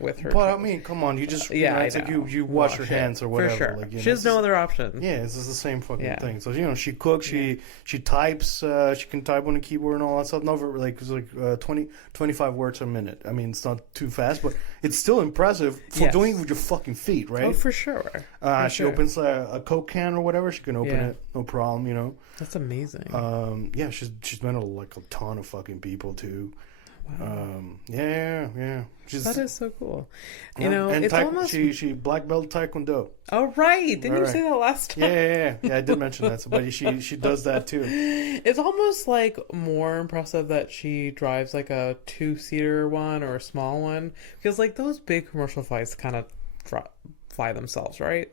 with her. But I mean, come on, you just it's like you wash your hands or whatever. For sure. Like, she has no other option. Yeah, it's just the same fucking thing. So she cooks, she types, she can type on the keyboard and all that stuff. No, it's like 25 words a minute. I mean, it's not too fast, but it's still impressive for doing it with your fucking feet, right? Oh, for sure. She opens a Coke can or whatever. She can open it, no problem. That's amazing. She's met like a ton of fucking people too. Wow. Yeah. That is so cool. And it's almost she black belt taekwondo. Oh right, didn't you say that last time? Yeah. I did mention that. But she does that too. It's almost like more impressive that she drives like a 2-seater one or a small one because like those big commercial flights kind of fly themselves, right?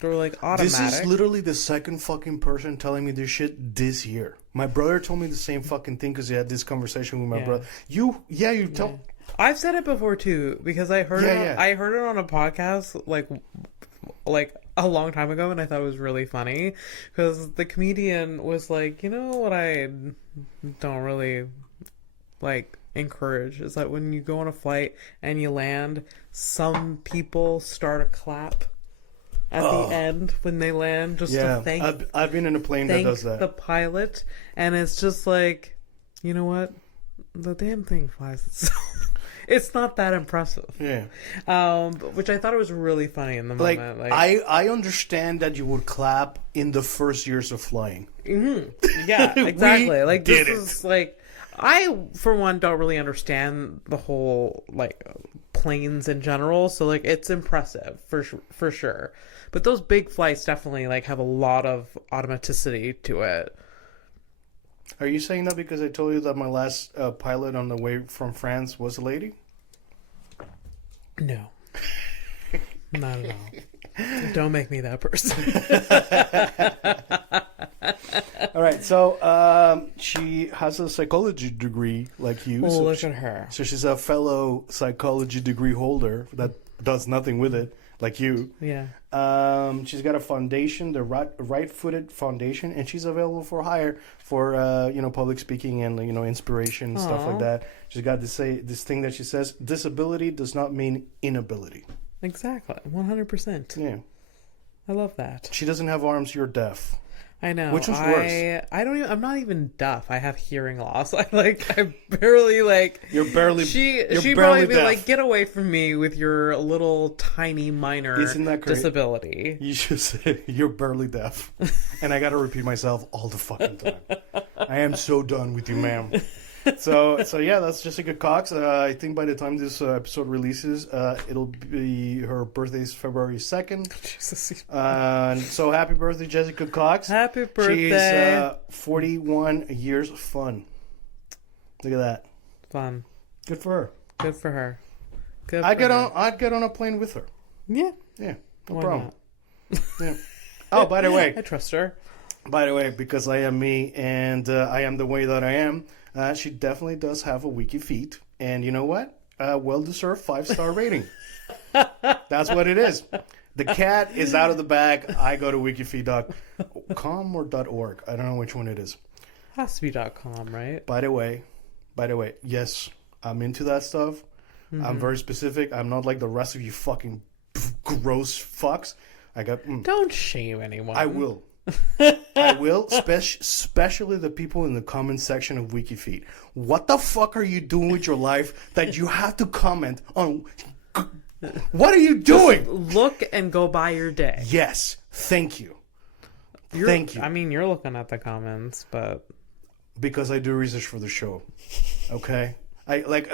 They're like automatic. This is literally the second fucking person telling me this shit this year. My brother told me the same fucking thing because he had this conversation with my brother. You tell. I've said it before too because I heard I heard it on a podcast like a long time ago and I thought it was really funny because the comedian was like, you know what I don't really like encourage is that when you go on a flight and you land, some people start a clap at the end when they land just to thank. I've been in a plane that does that. The pilot, and it's just like, you know what, the damn thing flies itself. It's not that impressive. Yeah. Which I thought it was really funny in the moment. Like I understand that you would clap in the first years of flying. Mm-hmm. Yeah, exactly. Like this is like I for one don't really understand the whole like planes in general, so like it's impressive for sure. But those big flights definitely like have a lot of automaticity to it. Are you saying that because I told you that my last pilot on the way from France was a lady? No. Not at all. Don't make me that person. All right, so she has a psychology degree like you. Oh, so look at her. So she's a fellow psychology degree holder that does nothing with it like you. Yeah. She's got a foundation, the Right-Footed Foundation, and she's available for hire for public speaking and inspiration and stuff like that. She's got this thing that she says, disability does not mean inability. Exactly. 100%. Yeah. I love that. She doesn't have arms. You're deaf. I know. Which was worse? I'm not even deaf. I have hearing loss. I barely like. She probably be like, get away from me with your little tiny minor Isn't that great? Disability. You should say you're barely deaf, and I got to repeat myself all the fucking time. I am so done with you, ma'am. So yeah, that's Jessica Cox. I think by the time this episode releases, it'll be her birthday's February 2nd. Jesus. So happy birthday, Jessica Cox. Happy birthday. She's 41 years of fun. Look at that. Fun. Good for her. Good for her. I'd get on a plane with her. Yeah. Yeah. No Why problem. Not? Yeah. Oh, by the way. I trust her. By the way, because I am me and I am the way that I am, she definitely does have a wiki feet. And you know what? Well-deserved 5-star rating. That's what it is. The cat is out of the bag. I go to wikifeet.com or .org. I don't know which one it is. Has to be .com, right? By the way, yes, I'm into that stuff. Mm-hmm. I'm very specific. I'm not like the rest of you fucking gross fucks. Don't shame anyone. I will. I will, especially the people in the comment section of WikiFeed. What the fuck are you doing with your life that you have to comment on? What are you doing? Just look and go by your day. Yes, thank you. Thank you. I mean, you're looking at the comments, but because I do research for the show. Okay, I ended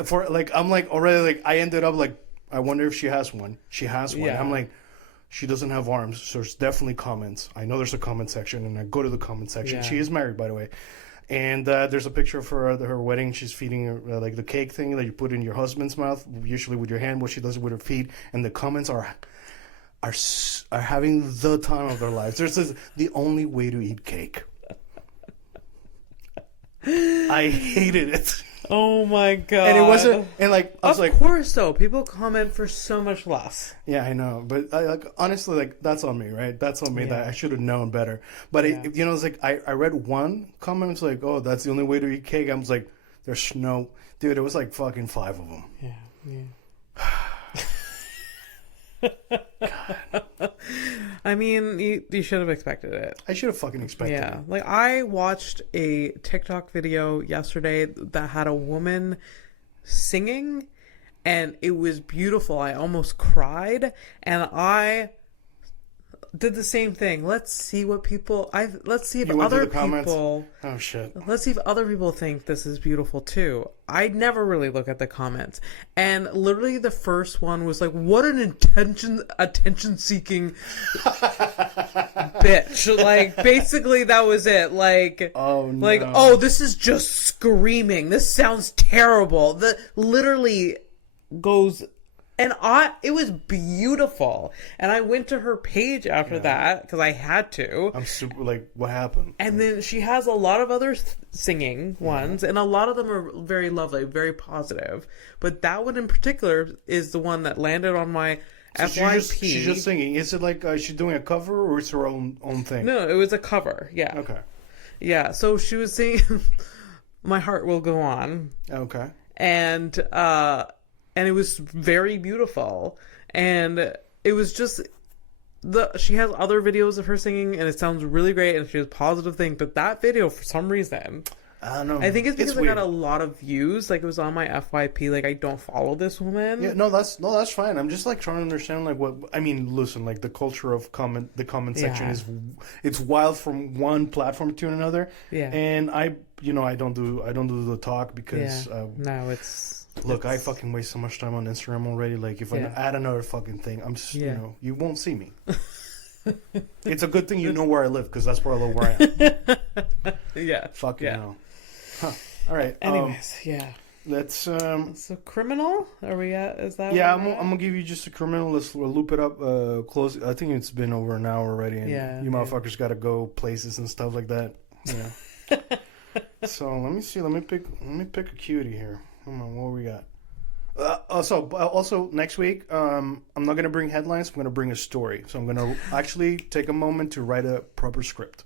up like, I wonder if she has one. She has one. Yeah. I'm like, she doesn't have arms, so there's definitely comments. I know there's a comment section, and I go to the comment section. Yeah. She is married, by the way. And there's a picture of her wedding. She's feeding her, like the cake thing that you put in your husband's mouth, usually with your hand, what she does it with her feet. And the comments are having the time of their lives. There's the only way to eat cake. I hated it. Oh my god! And it wasn't, and like I was of course, though, people comment for so much less. Yeah, I know, but honestly, that's on me, right? That's on me that I should have known better. But it's like I read one comment, it's like, oh, that's the only way to eat cake. I was like, there's no, dude, it was like fucking 5 of them. Yeah. God. I mean, you should have expected it. I should have fucking expected it. Yeah. Like, I watched a TikTok video yesterday that had a woman singing, and it was beautiful. I almost cried, and I did the same thing. Let's see what people... Let's see if other people... Oh, shit. Let's see if other people think this is beautiful, too. I never really look at the comments. And literally the first one was like, what an attention-seeking bitch. Like, basically that was it. Like, oh, no. Like, oh, this is just screaming. This sounds terrible. That literally goes... And it was beautiful. And I went to her page after that because I had to. I'm super like, what happened? And then she has a lot of other singing ones, and a lot of them are very lovely, very positive. But that one in particular is the one that landed on my FYP. She's just singing. Is it like she's doing a cover or it's her own thing? No, it was a cover. Yeah. Okay. Yeah. So she was singing "My Heart Will Go On." Okay. And it was very beautiful. And it was just... She has other videos of her singing, and it sounds really great, and she has positive things. But that video, for some reason... I don't know. I think it's because I got a lot of views. Like, it was on my FYP. Like, I don't follow this woman. Yeah, that's fine. I'm just, like, trying to understand, like, what... I mean, listen, like, the culture of the comment section is... It's wild from one platform to another. Yeah. And I don't do the talk because... No, it's... Look, I fucking waste so much time on Instagram already. Like, if I add another fucking thing, I'm just, you won't see me. It's a good thing you know where I live, because that's where I live where I am. Yeah. Fucking hell. Huh. All right. Anyways, Let's... So, criminal? Are we at... Is that... Yeah, I'm going to give you just a criminal. Let's loop it up close. I think it's been over an hour already, and you motherfuckers got to go places and stuff like that. Yeah. So, let me see. Let me pick a cutie here. Hold on, what we got? Also, next week, I'm not going to bring headlines. I'm going to bring a story. So I'm going to actually take a moment to write a proper script.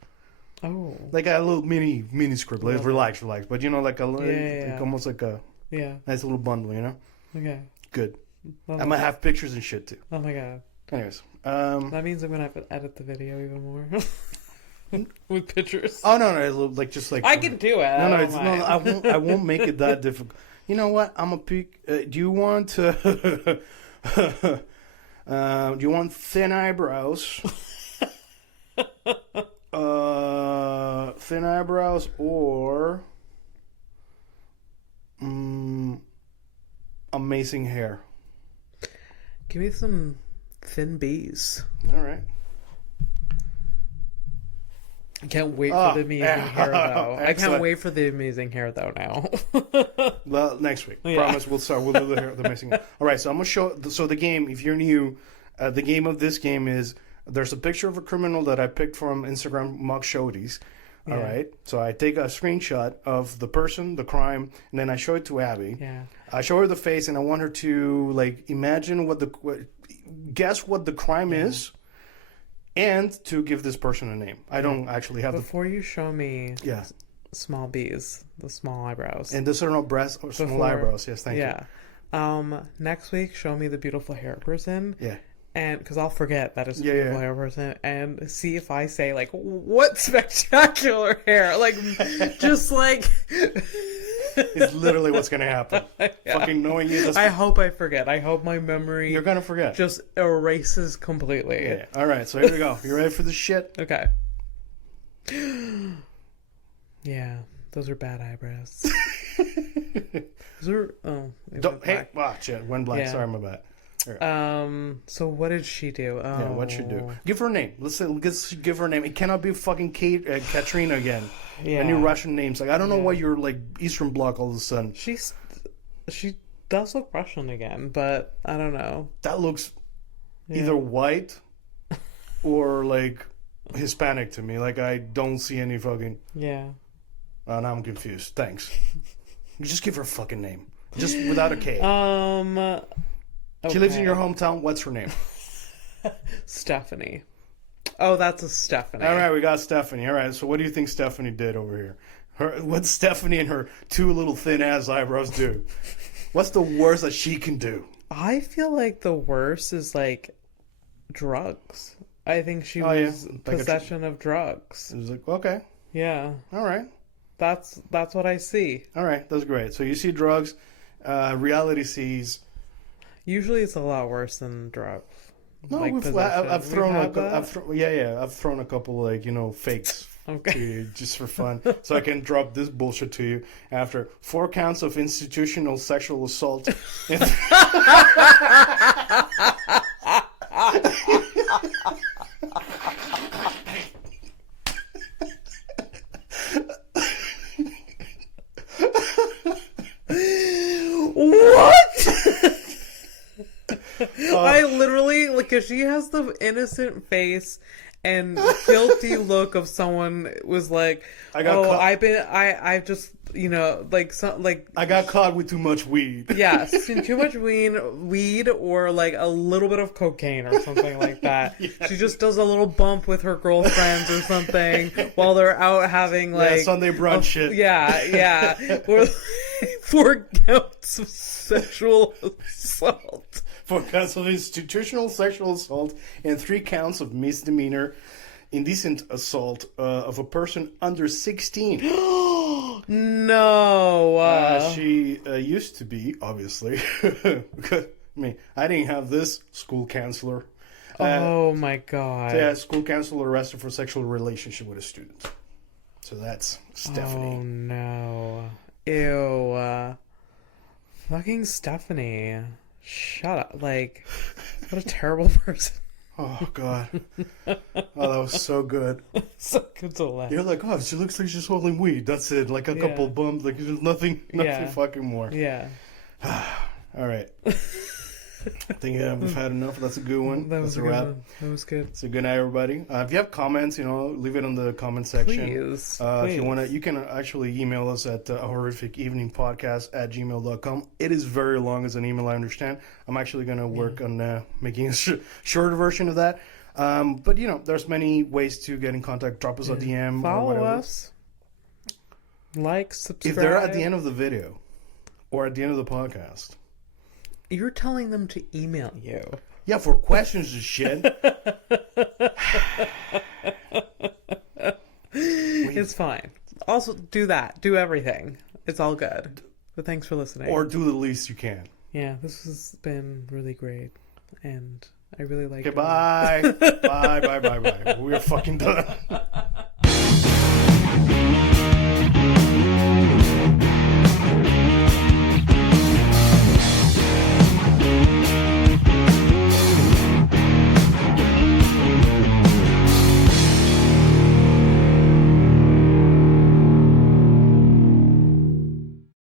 Oh. Like a little mini script. Like, relax. But, like a like almost like a nice little bundle, Okay. Good. I'm gonna have pictures and shit too. Oh my god. Anyways, that means I'm gonna have to edit the video even more with pictures. Oh no, like just like I can do it. No, I won't make it that difficult. You know what? I'm a peak. Do you want to? Do you want thin eyebrows? Thin eyebrows or amazing hair? Give me some thin B's. All right. I can't wait for the amazing hair, though. I can't wait for the amazing hair, though, now. Well, next week. Yeah. Promise we'll start. We'll do the amazing hair. All right, so I'm going to show... So the game, if you're new, the game of this game is... There's a picture of a criminal that I picked from Instagram Mug Shodies. All right. So I take a screenshot of the person, the crime, and then I show it to Abby. Yeah. I show her the face, and I want her to like imagine guess what the crime is, and to give this person a name. I don't actually have. Before you show me, small B's, the small eyebrows, and those are no breasts or small eyebrows. Yes, thank you. Next week, show me the beautiful hair person. Yeah. And because I'll forget that it's a beautiful hair person, and see if I say like, "What spectacular hair!" Like, just like it's literally what's gonna happen. Fucking knowing you. I hope I forget. I hope my memory. You're gonna forget. Just erases completely. Yeah. All right. So here we go. You ready for the shit? Okay. Yeah, those are bad eyebrows. Those are watch it. Went blank. Yeah. Sorry, my bad. So what did she do? Oh. Yeah, what she do? Give her a name. Let's give her a name. It cannot be fucking Katrina again. Yeah. Any Russian names. Like I don't know why you're like Eastern Bloc all of a sudden. She does look Russian again, but I don't know. That looks either white or like Hispanic to me. Like I don't see any fucking. Yeah. Now I'm confused. Thanks. Just give her a fucking name. Just without a K. Okay. She lives in your hometown. What's her name? Stephanie. Oh, that's a Stephanie. All right, we got Stephanie. All right, so what do you think Stephanie did over here? What's Stephanie and her two little thin-ass eyebrows do? What's the worst that she can do? I feel like the worst is, like, drugs. I think she was possession of drugs. It was like, okay. Yeah. All right. That's what I see. All right, that's great. So you see drugs, reality sees... Usually it's a lot worse than drugs. No, like I've thrown a couple like fakes to you just for fun, so I can drop this bullshit to you after 4 counts of institutional sexual assault. What? I literally, like, cause she has the innocent face and guilty look of someone was like, I just, I got caught with too much weed. Yes, too much weed, or like a little bit of cocaine or something like that. Yeah. She just does a little bump with her girlfriends or something while they're out having like Sunday brunch shit. Yeah. Or 4 counts of sexual assault. 4 counts of institutional sexual assault and 3 counts of misdemeanor indecent assault of a person under 16. No. She used to be, obviously. I mean, I didn't have this school counselor. Oh my god. So yeah, school counselor arrested for sexual relationship with a student. So that's Stephanie. Oh no. Ew. Fucking Stephanie. Shut up. Like, what a terrible person. Oh, God. Oh, that was so good. So good to laugh. You're like, oh, she looks like she's holding weed. That's it. Like a couple bumps. Like, there's nothing fucking more. Yeah. All right. I think we've had enough. That's a good one. That's a wrap. That was good. So good night, everybody. If you have comments, leave it in the comment section. Please. If you want to, you can actually email us at horrificeveningpodcast@gmail.com. It is very long as an email, I understand. I'm actually going to work on making a shorter version of that. But, there's many ways to get in contact. Drop us a DM Follow or whatever. us. Like, subscribe. If they're at the end of the video or at the end of the podcast, You're telling them to email you. Yeah, for questions and shit. It's fine. Also, do that. Do everything. It's all good. But thanks for listening. Or do the least you can. Yeah, this has been really great. And I really like it. Okay, bye. Bye. We're fucking done.